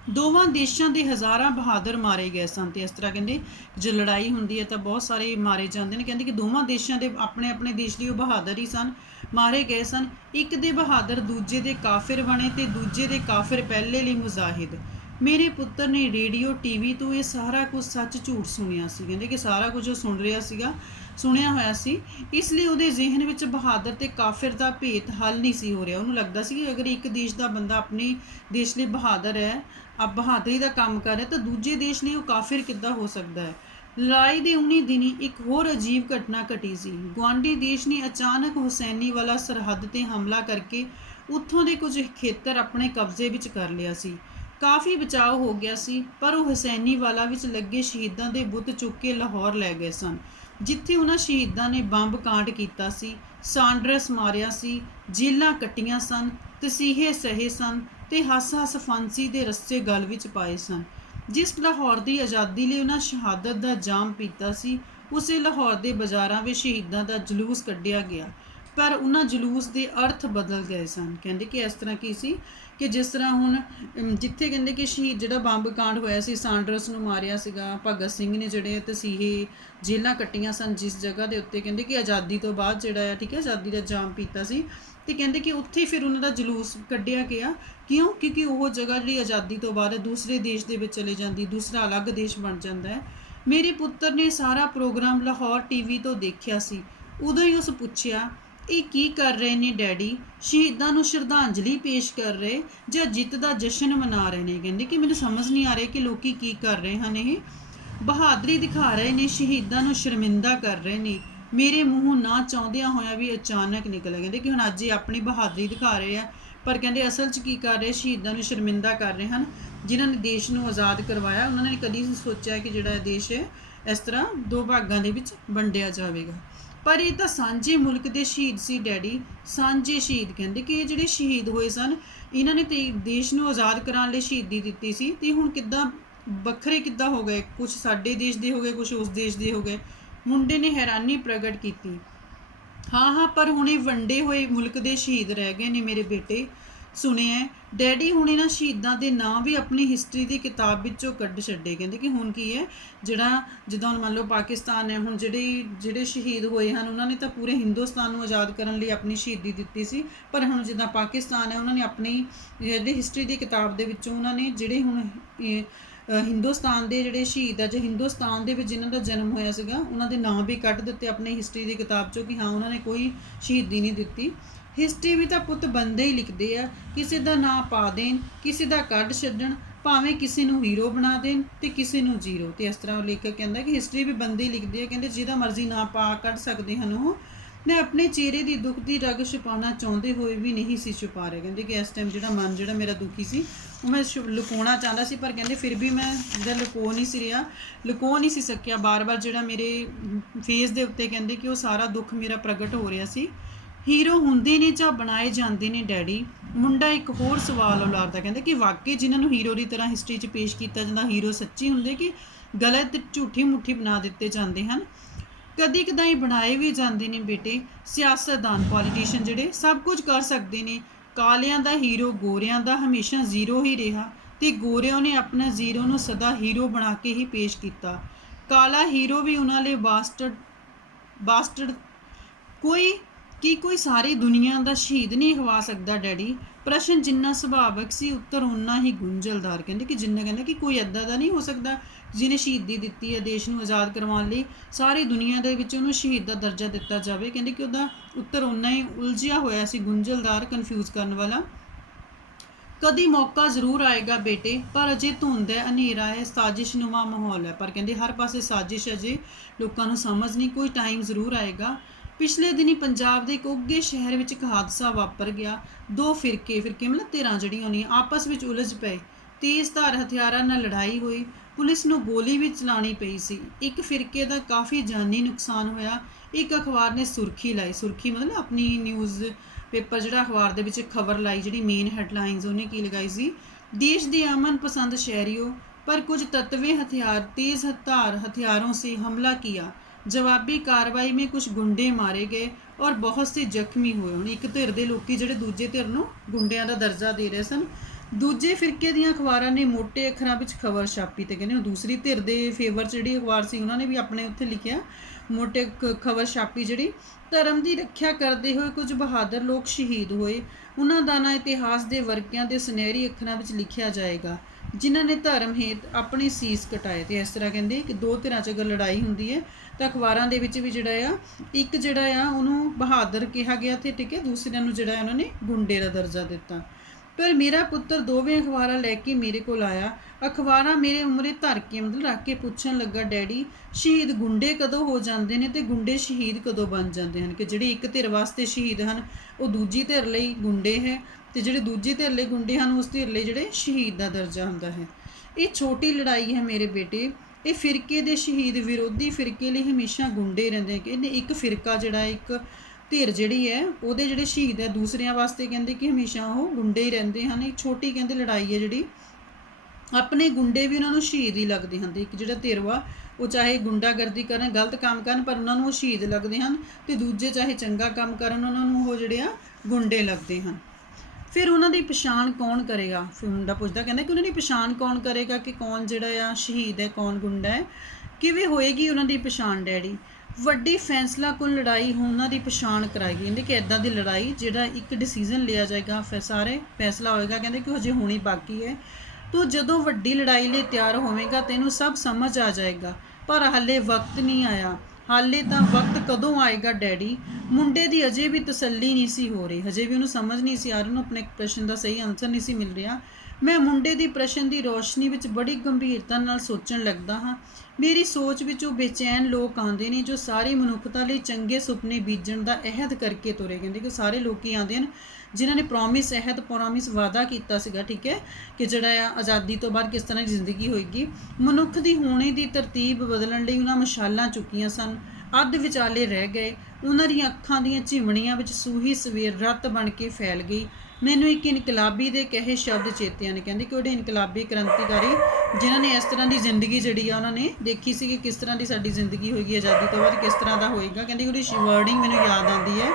ਦੋਵਾਂ ਦੇਸ਼ਾਂ ਦੇ ਹਜ਼ਾਰਾਂ ਬਹਾਦਰ ਮਾਰੇ ਗਏ ਸਨ। ਤੇ ਇਸ ਤਰ੍ਹਾਂ ਕਹਿੰਦੇ ਜੇ ਲੜਾਈ ਹੁੰਦੀ ਹੈ ਤਾਂ ਬਹੁਤ ਸਾਰੇ ਮਾਰੇ ਜਾਂਦੇ ਨੇ। ਕਹਿੰਦੇ ਕਿ ਦੋਵਾਂ ਦੇਸ਼ਾਂ ਦੇ ਆਪਣੇ ਆਪਣੇ ਦੇਸ਼ ਲਈ ਉਹ ਬਹਾਦਰ ਹੀ ਸਨ, ਮਾਰੇ ਗਏ ਸਨ। ਇੱਕ ਦੇ ਬਹਾਦਰ ਦੂਜੇ ਦੇ ਕਾਫਿਰ ਬਣੇ ਤੇ ਦੂਜੇ ਦੇ ਕਾਫਿਰ ਪਹਿਲੇ ਲਈ ਮੁਜ਼ਾਹਿਦ। ਮੇਰੇ ਪੁੱਤਰ ਨੇ ਰੇਡੀਓ ਟੀਵੀ ਤੋਂ ਇਹ ਸਾਰਾ ਕੁਝ ਸੱਚ ਝੂਠ ਸੁਣਿਆ ਸੀ। ਕਹਿੰਦੇ ਕਿ ਸਾਰਾ ਕੁਝ ਉਹ ਸੁਣ ਰਿਹਾ ਸੀਗਾ, ਸੁਣਿਆ ਹੋਇਆ ਸੀ, ਇਸ ਲਈ ਉਹਦੇ ਜ਼ਿਹਨ ਵਿੱਚ ਬਹਾਦਰ ਤੇ ਕਾਫਿਰ ਦਾ ਭੇਤ ਹੱਲ ਨਹੀਂ ਸੀ ਹੋ ਰਿਹਾ। ਉਹਨੂੰ ਲੱਗਦਾ ਸੀ ਕਿ ਅਗਰ ਇੱਕ ਦੇਸ਼ ਦਾ ਬੰਦਾ ਆਪਣੇ ਦੇਸ਼ ਲਈ ਬਹਾਦਰ ਹੈ, ਬਹਾਦਰੀ ਦਾ ਕੰਮ ਕਰ ਰਿਹਾ, ਤਾਂ ਦੂਜੇ ਦੇਸ਼ ਲਈ ਉਹ ਕਾਫਿਰ ਕਿੱਦਾਂ ਹੋ ਸਕਦਾ ਹੈ। ਲੜਾਈ ਦੇ 19 ਦਿਨੀ ਇੱਕ ਹੋਰ ਅਜੀਬ ਘਟਨਾ ਘਟੀ ਸੀ। ਗੁਆਂਢੀ ਦੇਸ਼ ਨੇ ਅਚਾਨਕ ਹੁਸੈਨੀ ਵਾਲਾ ਸਰਹੱਦ ਤੇ ਹਮਲਾ ਕਰਕੇ ਉੱਥੋਂ ਦੇ ਕੁਝ ਖੇਤਰ ਆਪਣੇ ਕਬਜ਼ੇ ਵਿੱਚ ਕਰ ਲਿਆ ਸੀ। ਕਾਫੀ ਬਚਾਅ ਹੋ ਗਿਆ ਸੀ, ਪਰ ਉਹ ਹੁਸੈਨੀ ਵਾਲਾ ਵਿੱਚ ਲੱਗੇ ਸ਼ਹੀਦਾਂ ਦੇ ਬੁੱਤ ਚੁੱਕ ਕੇ ਲਾਹੌਰ ਲੈ ਗਏ ਸਨ, ਜਿੱਥੇ ਉਹਨਾਂ ਸ਼ਹੀਦਾਂ ਨੇ ਬੰਬ ਕਾਂਡ ਕੀਤਾ ਸੀ, ਸਾਂਡਰਸ ਮਾਰਿਆ ਸੀ, ਜੇਲਾਂ ਕੱਟੀਆਂ ਸਨ, ਤਸੀਹੇ ਸਹੇ ਸਨ ਤੇ ਹੱਸ-ਹੱਸ ਫਾਂਸੀ ਦੇ ਰੱਸੇ ਗਲ ਵਿੱਚ ਪਾਏ ਸਨ। ਜਿਸ ਲਾਹੌਰ ਦੀ ਆਜ਼ਾਦੀ ਲਈ ਉਹਨਾਂ ਸ਼ਹਾਦਤ ਦਾ ਜਾਮ ਪੀਤਾ ਸੀ, ਉਸੇ ਲਾਹੌਰ ਦੇ ਬਾਜ਼ਾਰਾਂ ਵਿੱਚ ਸ਼ਹੀਦਾਂ ਦਾ ਜਲੂਸ ਕੱਢਿਆ ਗਿਆ, ਪਰ ਉਹਨਾਂ ਜਲੂਸ ਦੇ ਅਰਥ ਬਦਲ ਗਏ ਸਨ। ਕਹਿੰਦੇ ਕਿ ਇਸ ਤਰ੍ਹਾਂ ਕੀ ਸੀ ਕਿ ਜਿਸ ਤਰ੍ਹਾਂ ਹੁਣ ਜਿੱਥੇ ਕਹਿੰਦੇ ਕਿ ਸ਼ਹੀਦ ਜਿਹੜਾ ਬੰਬ ਕਾਂਡ ਹੋਇਆ ਸੀ, ਸਾਂਡਰਸ ਨੂੰ ਮਾਰਿਆ ਸੀਗਾ, ਭਗਤ ਸਿੰਘ ਨੇ ਜਿਹੜੇ ਤਸੀਹੇ ਜੇਲਾਂ ਕੱਟੀਆਂ ਸਨ, ਜਿਸ ਜਗ੍ਹਾ ਦੇ ਉੱਤੇ ਕਹਿੰਦੇ ਕਿ ਆਜ਼ਾਦੀ ਤੋਂ ਬਾਅਦ ਜਿਹੜਾ ਹੈ, ਠੀਕ ਹੈ, ਆਜ਼ਾਦੀ ਦਾ ਜਾਮ ਪੀਤਾ ਸੀ, ਤੇ ਕਹਿੰਦੇ ਕਿ ਉੱਥੇ ਫਿਰ ਉਹਨਾਂ ਦਾ ਜਲੂਸ ਕੱਢਿਆ ਗਿਆ। ਕਿਉਂ? ਕਿਉਂਕਿ ਉਹ ਜਗ੍ਹਾ ਜਿਹੜੀ ਆਜ਼ਾਦੀ ਤੋਂ ਬਾਅਦ ਦੂਸਰੇ ਦੇਸ਼ ਦੇ ਵਿੱਚ ਚਲੇ ਜਾਂਦੀ, ਦੂਸਰਾ ਅਲੱਗ ਦੇਸ਼ ਬਣ ਜਾਂਦਾ ਹੈ। ਮੇਰੇ ਪੁੱਤਰ ਨੇ ਸਾਰਾ ਪ੍ਰੋਗਰਾਮ ਲਾਹੌਰ ਟੀਵੀ ਤੋਂ ਦੇਖਿਆ ਸੀ। ਉਦੋਂ ਹੀ ਉਸ ਪੁੱਛਿਆ, ਇਹ ਕੀ ਕਰ ਰਹੇ ਨੇ ਡੈਡੀ? ਸ਼ਹੀਦਾਂ ਨੂੰ ਸ਼ਰਧਾਂਜਲੀ ਪੇਸ਼ ਕਰ ਰਹੇ ਜਾਂ ਜਿੱਤ ਦਾ ਜਸ਼ਨ ਮਨਾ ਰਹੇ ਨੇ? ਕਹਿੰਦੇ ਕਿ ਮੈਨੂੰ ਸਮਝ ਨਹੀਂ ਆ ਰਿਹਾ ਕਿ ਲੋਕੀ ਕੀ ਕਰ ਰਹੇ ਹਨ। ਇਹ ਬਹਾਦਰੀ ਦਿਖਾ ਰਹੇ ਨੇ, ਸ਼ਹੀਦਾਂ ਨੂੰ ਸ਼ਰਮਿੰਦਾ ਕਰ ਰਹੇ ਨੇ। ਮੇਰੇ ਮੂੰਹੋਂ ਨਾ ਚਾਹੁੰਦਿਆਂ ਹੋਇਆ ਵੀ ਅਚਾਨਕ ਨਿਕਲ ਕਹਿੰਦੇ ਕਿ ਹੁਣ ਅੱਜ ਇਹ ਆਪਣੀ ਬਹਾਦਰੀ ਦਿਖਾ ਰਹੇ ਆ, ਪਰ ਕਹਿੰਦੇ ਅਸਲ 'ਚ ਕੀ ਕਰ ਰਹੇ? ਸ਼ਹੀਦਾਂ ਨੂੰ ਸ਼ਰਮਿੰਦਾ ਕਰ ਰਹੇ ਹਨ, ਜਿਨ੍ਹਾਂ ਨੇ ਦੇਸ਼ ਨੂੰ ਆਜ਼ਾਦ ਕਰਵਾਇਆ। ਉਹਨਾਂ ਨੇ ਕਦੀ ਨਹੀਂ ਸੋਚਿਆ ਕਿ ਜਿਹੜਾ ਦੇਸ਼ ਹੈ ਇਸ ਤਰ੍ਹਾਂ ਦੋ ਭਾਗਾਂ ਦੇ ਵਿੱਚ ਵੰਡਿਆ ਜਾਵੇਗਾ। ਪਰ ਇਹ ਤਾਂ ਸਾਂਝੇ ਮੁਲਕ ਦੇ ਸ਼ਹੀਦ ਸੀ ਡੈਡੀ, ਸਾਂਝੇ ਸ਼ਹੀਦ। ਕਹਿੰਦੇ ਕਿ ਇਹ ਜਿਹੜੇ ਸ਼ਹੀਦ ਹੋਏ ਸਨ, ਇਹਨਾਂ ਨੇ ਤੇ ਦੇਸ਼ ਨੂੰ ਆਜ਼ਾਦ ਕਰਾਉਣ ਲਈ ਸ਼ਹੀਦੀ ਦਿੱਤੀ ਸੀ, ਤੇ ਹੁਣ ਕਿੱਦਾਂ ਵੱਖਰੇ ਕਿੱਦਾਂ ਹੋ ਗਏ? ਕੁਝ ਸਾਡੇ ਦੇਸ਼ ਦੇ ਹੋ ਗਏ, ਕੁਝ ਉਸ ਦੇਸ਼ ਦੇ ਹੋ ਗਏ। ਮੁੰਡੇ ਨੇ ਹੈਰਾਨੀ ਪ੍ਰਗਟ ਕੀਤੀ। ਹਾਂ, ਪਰ ਹੁਣ ਇਹ ਵੰਡੇ ਹੋਏ ਮੁਲਕ ਦੇ ਸ਼ਹੀਦ ਰਹਿ ਗਏ ਨੇ ਮੇਰੇ ਬੇਟੇ। ਸੁਣਿਆ ਡੈਡੀ, ਹੁਣ ਇਹਨਾਂ ਸ਼ਹੀਦਾਂ ਦੇ ਨਾਂ ਵੀ ਆਪਣੀ ਹਿਸਟਰੀ ਦੀ ਕਿਤਾਬ ਵਿੱਚੋਂ ਕੱਢ ਛੱਡੇ। ਕਹਿੰਦੇ ਕਿ ਹੁਣ ਕੀ ਹੈ, ਜਿਹੜਾ ਜਿੱਦਾਂ ਹੁਣ ਮੰਨ ਲਓ ਪਾਕਿਸਤਾਨ ਹੈ, ਹੁਣ ਜਿਹੜੇ ਸ਼ਹੀਦ ਹੋਏ ਹਨ, ਉਹਨਾਂ ਨੇ ਤਾਂ ਪੂਰੇ ਹਿੰਦੁਸਤਾਨ ਨੂੰ ਆਜ਼ਾਦ ਕਰਨ ਲਈ ਆਪਣੀ ਸ਼ਹੀਦੀ ਦਿੱਤੀ ਸੀ, ਪਰ ਹੁਣ ਜਿੱਦਾਂ ਪਾਕਿਸਤਾਨ ਹੈ, ਉਹਨਾਂ ਨੇ ਆਪਣੀ ਜਿਹੜੀ ਹਿਸਟਰੀ ਦੀ ਕਿਤਾਬ ਦੇ ਵਿੱਚੋਂ ਉਹਨਾਂ ਨੇ ਜਿਹੜੇ ਹੁਣ ਹਿੰਦੁਸਤਾਨ ਦੇ ਜਿਹੜੇ ਸ਼ਹੀਦ ਆ, ਜਾਂ ਹਿੰਦੁਸਤਾਨ ਦੇ ਵਿੱਚ ਜਿਨ੍ਹਾਂ ਦਾ ਜਨਮ ਹੋਇਆ ਸੀਗਾ, ਉਹਨਾਂ ਦੇ ਨਾਂ ਵੀ ਕੱਢ ਦਿੱਤੇ ਆਪਣੀ ਹਿਸਟਰੀ ਦੀ ਕਿਤਾਬ 'ਚੋਂ ਕਿ ਹਾਂ ਉਹਨਾਂ ਨੇ ਕੋਈ ਸ਼ਹੀਦੀ ਨਹੀਂ ਦਿੱਤੀ। ਹਿਸਟਰੀ ਵੀ ਤਾਂ ਪੁੱਤ ਬੰਦੇ ਹੀ ਲਿਖਦੇ ਆ, ਕਿਸੇ ਦਾ ਨਾਂ ਪਾ ਦੇਣ, ਕਿਸੇ ਦਾ ਕੱਢ ਛੱਡਣ, ਭਾਵੇਂ ਕਿਸੇ ਨੂੰ ਹੀਰੋ ਬਣਾ ਦੇਣ ਤੇ ਕਿਸੇ ਨੂੰ ਜ਼ੀਰੋ। ਤੇ ਇਸ ਤਰ੍ਹਾਂ ਲੇਖਕ ਕਹਿੰਦਾ ਕਿ ਹਿਸਟਰੀ ਵੀ ਬੰਦੇ ਹੀ ਲਿਖਦੇ ਆ। ਕਹਿੰਦੇ ਜਿਹਦਾ ਮਰਜ਼ੀ ਨਾਂ ਪਾ ਕੱਢ ਸਕਦੇ ਹਨ ਉਹ। ਮੈਂ ਆਪਣੇ ਚਿਹਰੇ ਦੀ ਦੁੱਖ ਦੀ ਰਗ ਛੁਪਾਉਣਾ ਚਾਹੁੰਦੇ ਹੋਏ ਵੀ ਨਹੀਂ ਸੀ ਛੁਪਾ ਰਿਹਾ। ਕਹਿੰਦੇ ਕਿ ਇਸ ਟਾਈਮ ਜਿਹੜਾ ਮਨ ਜਿਹੜਾ ਮੇਰਾ ਦੁਖੀ ਸੀ, ਉਹ ਮੈਂ ਲੁਕਾਉਣਾ ਚਾਹੁੰਦਾ ਸੀ, ਪਰ ਕਹਿੰਦੇ ਫਿਰ ਵੀ ਮੈਂ ਜਿਹੜਾ ਲੁਕੋ ਨਹੀਂ ਸੀ ਸਕਿਆ। ਬਾਰ-ਬਾਰ ਜਿਹੜਾ ਮੇਰੇ ਫੇਸ ਦੇ ਉੱਤੇ ਕਹਿੰਦੇ ਕਿ ਉਹ ਸਾਰਾ ਦੁੱਖ ਮੇਰਾ ਪ੍ਰਗਟ ਹੋ ਰਿਹਾ ਸੀ। ਹੀਰੋ ਹੁੰਦੇ ਨੇ ਜਾਂ ਬਣਾਏ ਜਾਂਦੇ ਨੇ ਡੈਡੀ? ਮੁੰਡਾ ਇੱਕ ਹੋਰ ਸਵਾਲ ਉਲਾਰਦਾ। ਕਹਿੰਦੇ ਕਿ ਵਾਕਈ ਜਿਨ੍ਹਾਂ ਨੂੰ ਹੀਰੋ ਦੀ ਤਰ੍ਹਾਂ ਹਿਸਟਰੀ 'ਚ ਪੇਸ਼ ਕੀਤਾ ਜਾਂਦਾ, ਹੀਰੋ ਸੱਚੀ ਹੁੰਦੇ ਕਿ ਗਲਤ ਝੂਠੀ ਮੁੱਠੀ ਬਣਾ ਦਿੱਤੇ ਜਾਂਦੇ ਹਨ? ਕਦੀ ਕਦਾਈ ਬਣਾਏ ਵੀ ਜਾਂਦੇ ਨੇ ਬੇਟੇ। ਸਿਆਸਤਦਾਨ, ਪੋਲੀਟੀਸ਼ੀਅਨ ਜਿਹੜੇ ਸਭ ਕੁਝ ਕਰ ਸਕਦੇ ਨੇ। ਕਾਲਿਆਂ ਦਾ ਹੀਰੋ ਗੋਰਿਆਂ ਦਾ ਹਮੇਸ਼ਾ ਜ਼ੀਰੋ ਹੀ ਰਿਹਾ, ਤੇ ਗੋਰਿਆਂ ਨੇ ਆਪਣਾ ਜ਼ੀਰੋ ਨੂੰ ਸਦਾ ਹੀਰੋ ਬਣਾ ਕੇ ਹੀ ਪੇਸ਼ ਕੀਤਾ। ਕਾਲਾ ਹੀਰੋ ਵੀ ਉਹਨਾਂ ਲਈ ਬਾਸਟਰਡ ਕੋਈ ਸਾਰੀ ਦੁਨੀਆ ਦਾ ਸ਼ਹੀਦ ਨਹੀਂ ਹਵਾ ਸਕਦਾ ਡੈਡੀ? ਪ੍ਰਸ਼ਨ ਜਿੰਨਾ ਸੁਭਾਵਿਕ ਸੀ, ਉੱਤਰ ਓਨਾ ਹੀ ਗੁੰਝਲਦਾਰ। ਕਹਿੰਦੇ ਕਿ ਜਿੰਨਾ ਕਹਿੰਦਾ ਕਿ ਕੋਈ ਇੱਦਾਂ ਦਾ ਨਹੀਂ ਹੋ ਸਕਦਾ ਜਿਹਨੇ ਸ਼ਹੀਦੀ ਦਿੱਤੀ ਹੈ ਦੇਸ਼ ਨੂੰ ਆਜ਼ਾਦ ਕਰਵਾਉਣ ਲਈ, ਸਾਰੀ ਦੁਨੀਆ ਦੇ ਵਿੱਚ ਉਹਨੂੰ ਸ਼ਹੀਦ ਦਾ ਦਰਜਾ ਦਿੱਤਾ ਜਾਵੇ। ਕਹਿੰਦੇ ਕਿ ਉਹਦਾ ਉੱਤਰ ਓਨਾ ਹੀ ਉਲਝਿਆ ਹੋਇਆ ਸੀ, ਗੁੰਝਲਦਾਰ, ਕਨਫਿਊਜ਼ ਕਰਨ ਵਾਲਾ। ਕਦੀ ਮੌਕਾ ਜ਼ਰੂਰ ਆਏਗਾ ਬੇਟੇ, ਪਰ ਅਜੇ ਧੁੰਦ ਹੈ, ਹਨੇਰਾ ਹੈ, ਸਾਜ਼ਿਸ਼ਨੁਮਾ ਮਾਹੌਲ ਹੈ। ਪਰ ਕਹਿੰਦੇ ਹਰ ਪਾਸੇ ਸਾਜ਼ਿਸ਼ ਅਜੇ ਲੋਕਾਂ ਨੂੰ ਸਮਝ ਨਹੀਂ, ਕੋਈ ਟਾਈਮ ਜ਼ਰੂਰ ਆਏਗਾ। ਪਿਛਲੇ ਦਿਨੀ ਪੰਜਾਬ ਦੇ ਇੱਕ ਉੱਘੇ ਸ਼ਹਿਰ ਵਿੱਚ ਇੱਕ ਹਾਦਸਾ ਵਾਪਰ ਗਿਆ। ਦੋ ਫਿਰਕੇ ਮਤਲਬ ਧਿਰਾਂ ਜਿਹੜੀਆਂ ਹੋਣੀਆਂ ਆਪਸ ਵਿੱਚ ਉਲਝ ਪਏ। ਤੇਜ਼ ਧਾਰ ਹਥਿਆਰਾਂ ਨਾਲ ਲੜਾਈ ਹੋਈ, ਪੁਲਿਸ ਨੂੰ ਗੋਲੀ ਵੀ ਚਲਾਉਣੀ ਪਈ ਸੀ। ਇੱਕ ਫਿਰਕੇ ਦਾ ਕਾਫੀ ਜਾਨੀ ਨੁਕਸਾਨ ਹੋਇਆ। ਇੱਕ ਅਖਬਾਰ ਨੇ ਸੁਰਖੀ ਲਾਈ, ਸੁਰਖੀ ਮਤਲਬ ਆਪਣੀ ਨਿਊਜ਼ ਪੇਪਰ ਜਿਹੜਾ ਅਖਬਾਰ ਦੇ ਵਿੱਚ ਖਬਰ ਲਾਈ, ਜਿਹੜੀ ਮੇਨ ਹੈਡਲਾਈਨਸ ਉਹਨੇ ਕੀ ਲਗਾਈ ਸੀ, ਦੇਸ਼ ਦੇ ਅਮਨ ਪਸੰਦ ਸ਼ਹਿਰੀਓ पर कुछ तत्वे हथियार तेज धार हथियारों से हमला किया। जवाबी कार्रवाई में कुछ गुंडे मारे गए और बहुत से ਜ਼ਖਮੀ ਹੋਏ। ਹੁਣ ਇੱਕ ਧਿਰ ਦੇ ਲੋਕੀ ਜਿਹੜੇ ਦੂਜੇ ਧਿਰ ਨੂੰ ਗੁੰਡਿਆਂ ਦਾ ਦਰਜਾ ਦੇ ਰਹੇ ਸਨ। ਦੂਜੇ ਫਿਰਕੇ ਦੀਆਂ ਅਖਬਾਰਾਂ ਨੇ ਮੋਟੇ ਅੱਖਰਾਂ ਵਿੱਚ ਖਬਰ ਛਾਪੀ ਤੇ ਕਹਿੰਦੇ ਦੂਸਰੀ ਧਿਰ ਦੇ ਫੇਵਰ ਜਿਹੜੀ ਅਖਬਾਰ ਸੀ ਉਹਨਾਂ ਨੇ ਵੀ ਆਪਣੇ ਉੱਥੇ ਲਿਖਿਆ ਮੋਟੇ ਖਬਰ ਛਾਪੀ, ਜਿਹੜੀ ਧਰਮ ਦੀ ਰੱਖਿਆ ਕਰਦੇ ਹੋਏ ਕੁਝ ਬਹਾਦਰ ਲੋਕ ਸ਼ਹੀਦ ਹੋਏ। ਉਹਨਾਂ ਦਾ ਨਾਂ ਇਤਿਹਾਸ ਦੇ ਵਰਕਿਆਂ ਦੇ ਸੁਨਹਿਰੀ ਅੱਖਰਾਂ ਵਿੱਚ ਲਿਖਿਆ ਜਾਏਗਾ, ਜਿਨ੍ਹਾਂ ਨੇ ਧਰਮ ਹੇਤ ਆਪਣੇ ਸੀਸ ਕਟਾਏ। ਤੇ ਇਸ ਤਰ੍ਹਾਂ ਕਹਿੰਦੇ ਕਿ ਦੋ ਧਿਰਾਂ 'ਚ ਅਗਰ ਲੜਾਈ ਹੁੰਦੀ ਹੈ ਤਾਂ ਅਖਬਾਰਾਂ ਦੇ ਵਿੱਚ ਵੀ ਜਿਹੜਾ ਆ ਇੱਕ ਜਿਹੜਾ ਆ ਉਹਨੂੰ ਬਹਾਦਰ ਕਿਹਾ ਗਿਆ ਤੇ ਠੀਕ ਹੈ, ਦੂਸਰਿਆਂ ਨੂੰ ਜਿਹੜਾ ਉਹਨਾਂ ਨੇ ਗੁੰਡੇ ਦਾ ਦਰਜਾ ਦਿੱਤਾ। ਪਰ ਮੇਰਾ ਪੁੱਤਰ ਦੋਵੇਂ ਅਖਬਾਰਾਂ ਲੈ ਕੇ ਮੇਰੇ ਕੋਲ ਆਇਆ। ਅਖਬਾਰਾਂ ਮੇਰੇ ਉਮਰੇ ਧਰ ਕੇ ਮਤਲਬ ਰੱਖ ਕੇ ਪੁੱਛਣ ਲੱਗਾ, ਡੈਡੀ ਸ਼ਹੀਦ ਗੁੰਡੇ ਕਦੋਂ ਹੋ ਜਾਂਦੇ ਨੇ ਤੇ ਗੁੰਡੇ ਸ਼ਹੀਦ ਕਦੋਂ ਬਣ ਜਾਂਦੇ ਹਨ? ਕਿ ਜਿਹੜੇ ਇੱਕ ਧਿਰ ਵਾਸਤੇ ਸ਼ਹੀਦ ਹਨ ਉਹ ਦੂਜੀ ਧਿਰ ਲਈ ਗੁੰਡੇ ਹੈ, ਤੇ ਜਿਹੜੇ ਦੂਜੀ ਧਿਰ ਲਈ ਗੁੰਡੇ ਹਨ ਉਸ ਧਿਰ ਲਈ ਜਿਹੜੇ ਸ਼ਹੀਦ ਦਾ ਦਰਜਾ ਹੁੰਦਾ ਹੈ। ਇਹ ਛੋਟੀ ਲੜਾਈ ਹੈ ਮੇਰੇ ਬੇਟੇ, ਇਹ ਫਿਰਕੇ ਦੇ ਸ਼ਹੀਦ ਵਿਰੋਧੀ ਫਿਰਕੇ ਲਈ ਹਮੇਸ਼ਾ ਗੁੰਡੇ ਰਹਿੰਦੇ ਕਿ ਇਹਨੇ ਇੱਕ ਫਿਰਕਾ ਜਿਹੜਾ ਇੱਕ ਧਿਰ ਜਿਹੜੀ ਹੈ ਉਹਦੇ ਜਿਹੜੇ ਸ਼ਹੀਦ ਹੈ ਦੂਸਰਿਆਂ ਵਾਸਤੇ ਕਹਿੰਦੇ ਕਿ ਹਮੇਸ਼ਾ ਉਹ ਗੁੰਡੇ ਹੀ ਰਹਿੰਦੇ ਹਨ। ਇਹ ਛੋਟੀ ਕਹਿੰਦੇ ਲੜਾਈ ਹੈ ਜਿਹੜੀ ਆਪਣੇ ਗੁੰਡੇ ਵੀ ਉਹਨਾਂ ਨੂੰ ਸ਼ਹੀਦ ਹੀ ਲੱਗਦੇ ਹਨ। ਤੇ ਇੱਕ ਜਿਹੜਾ ਧਿਰ ਵਾ ਉਹ ਚਾਹੇ ਗੁੰਡਾਗਰਦੀ ਕਰਨ, ਗਲਤ ਕੰਮ ਕਰਨ, ਪਰ ਉਹਨਾਂ ਨੂੰ ਉਹ ਸ਼ਹੀਦ ਲੱਗਦੇ ਹਨ, ਤੇ ਦੂਜੇ ਚਾਹੇ ਚੰਗਾ ਕੰਮ ਕਰਨ ਉਹਨਾਂ ਨੂੰ ਉਹ ਜਿਹੜੇ ਆ ਗੁੰਡੇ ਲੱਗਦੇ ਹਨ। ਫਿਰ ਉਹਨਾਂ ਦੀ ਪਛਾਣ ਕੌਣ ਕਰੇਗਾ? ਫਿਰ ਮੁੰਡਾ ਪੁੱਛਦਾ, ਕਹਿੰਦਾ ਕਿ ਉਹਨਾਂ ਦੀ ਪਛਾਣ ਕੌਣ ਕਰੇਗਾ ਕਿ ਕੌਣ ਜਿਹੜਾ ਆ ਸ਼ਹੀਦ ਹੈ, ਕੌਣ ਗੁੰਡਾ ਹੈ? ਕਿਵੇਂ ਹੋਏਗੀ ਉਹਨਾਂ ਦੀ ਪਛਾਣ ਡੈਡੀ? ਵੱਡੀ ਫੈਸਲਾ ਕੁਲ ਲੜਾਈ ਉਹਨਾਂ ਦੀ ਪਛਾਣ ਕਰਾਏਗੀ। ਕਹਿੰਦੇ ਕਿ ਇੱਦਾਂ ਦੀ ਲੜਾਈ ਜਿਹੜਾ ਇੱਕ ਡਿਸੀਜ਼ਨ ਲਿਆ ਜਾਏਗਾ, ਫਿਰ ਸਾਰੇ ਫੈਸਲਾ ਹੋਏਗਾ। ਕਹਿੰਦੇ ਕਿ ਹਜੇ ਹੋਣੀ ਬਾਕੀ ਹੈ। ਤੂੰ ਜਦੋਂ ਵੱਡੀ ਲੜਾਈ ਲਈ ਤਿਆਰ ਹੋਵੇਂਗਾ ਤੈਨੂੰ ਸਭ ਸਮਝ ਆ ਜਾਏਗਾ, ਪਰ ਹਾਲੇ ਵਕਤ ਨਹੀਂ ਆਇਆ। ਹਾਲੇ ਤਾਂ ਵਕਤ ਕਦੋਂ ਆਏਗਾ ਡੈਡੀ? ਮੁੰਡੇ ਦੀ ਅਜੇ ਵੀ ਤਸੱਲੀ ਨਹੀਂ ਸੀ ਹੋ ਰਹੀ, ਹਜੇ ਵੀ ਉਹਨੂੰ ਸਮਝ ਨਹੀਂ ਸੀ ਆ ਰਹੀ, ਉਹਨੂੰ ਆਪਣੇ ਪ੍ਰਸ਼ਨ ਦਾ ਸਹੀ ਆਨਸਰ ਨਹੀਂ ਸੀ ਮਿਲ ਰਿਹਾ। ਮੈਂ ਮੁੰਡੇ ਦੀ ਪ੍ਰਸ਼ਨ ਦੀ ਰੋਸ਼ਨੀ ਵਿੱਚ ਬੜੀ ਗੰਭੀਰਤਾ ਨਾਲ ਸੋਚਣ ਲੱਗਦਾ ਹਾਂ। ਮੇਰੀ ਸੋਚ ਵਿੱਚ ਉਹ ਬੇਚੈਨ ਲੋਕ ਆਉਂਦੇ ਨੇ ਜੋ ਸਾਰੀ ਮਨੁੱਖਤਾ ਲਈ ਚੰਗੇ ਸੁਪਨੇ ਬੀਜਣ ਦਾ ਅਹਿਦ ਕਰਕੇ ਤੁਰੇ। ਕਹਿੰਦੇ ਕਿ ਸਾਰੇ ਲੋਕੀ ਆਉਂਦੇ ਹਨ ਜਿਨ੍ਹਾਂ ਨੇ ਪ੍ਰੋਮਿਸ ਵਾਅਦਾ ਕੀਤਾ ਸੀਗਾ, ਠੀਕ ਹੈ, ਕਿ ਜਿਹੜਾ ਆ ਆਜ਼ਾਦੀ ਤੋਂ ਬਾਅਦ ਕਿਸ ਤਰ੍ਹਾਂ ਦੀ ਜ਼ਿੰਦਗੀ ਹੋਏਗੀ। ਮਨੁੱਖ ਦੀ ਹੋਣੀ ਦੀ ਤਰਤੀਬ ਬਦਲਣ ਲਈ ਉਹਨਾਂ ਮਸ਼ਾਲਾਂ ਚੁੱਕੀਆਂ ਸਨ, ਅੱਧ ਵਿਚਾਲੇ ਰਹਿ ਗਏ। ਉਹਨਾਂ ਦੀਆਂ ਅੱਖਾਂ ਦੀਆਂ ਝਿਮਣੀਆਂ ਵਿੱਚ ਸੂਹੀ ਸਵੇਰ ਰੱਤ ਬਣ ਕੇ ਫੈਲ ਗਈ। ਮੈਨੂੰ ਇੱਕ ਇਨਕਲਾਬੀ ਦੇ ਕਹੇ ਸ਼ਬਦ ਚੇਤੇ ਨੇ। ਕਹਿੰਦੇ ਕਿ ਉਹਦੇ ਇਨਕਲਾਬੀ ਕ੍ਰਾਂਤੀਕਾਰੀ ਜਿਨ੍ਹਾਂ ਨੇ ਇਸ ਤਰ੍ਹਾਂ ਦੀ ਜ਼ਿੰਦਗੀ ਜਿਹੜੀ ਆ ਉਹਨਾਂ ਨੇ ਦੇਖੀ ਸੀ ਕਿ ਕਿਸ ਤਰ੍ਹਾਂ ਦੀ ਸਾਡੀ ਜ਼ਿੰਦਗੀ ਹੋਏਗੀ ਆਜ਼ਾਦੀ ਤੋਂ ਬਾਅਦ, ਕਿਸ ਤਰ੍ਹਾਂ ਦਾ ਹੋਏਗਾ। ਕਹਿੰਦੇ ਉਹਦੀ ਵਰਡਿੰਗ ਮੈਨੂੰ ਯਾਦ ਆਉਂਦੀ ਹੈ,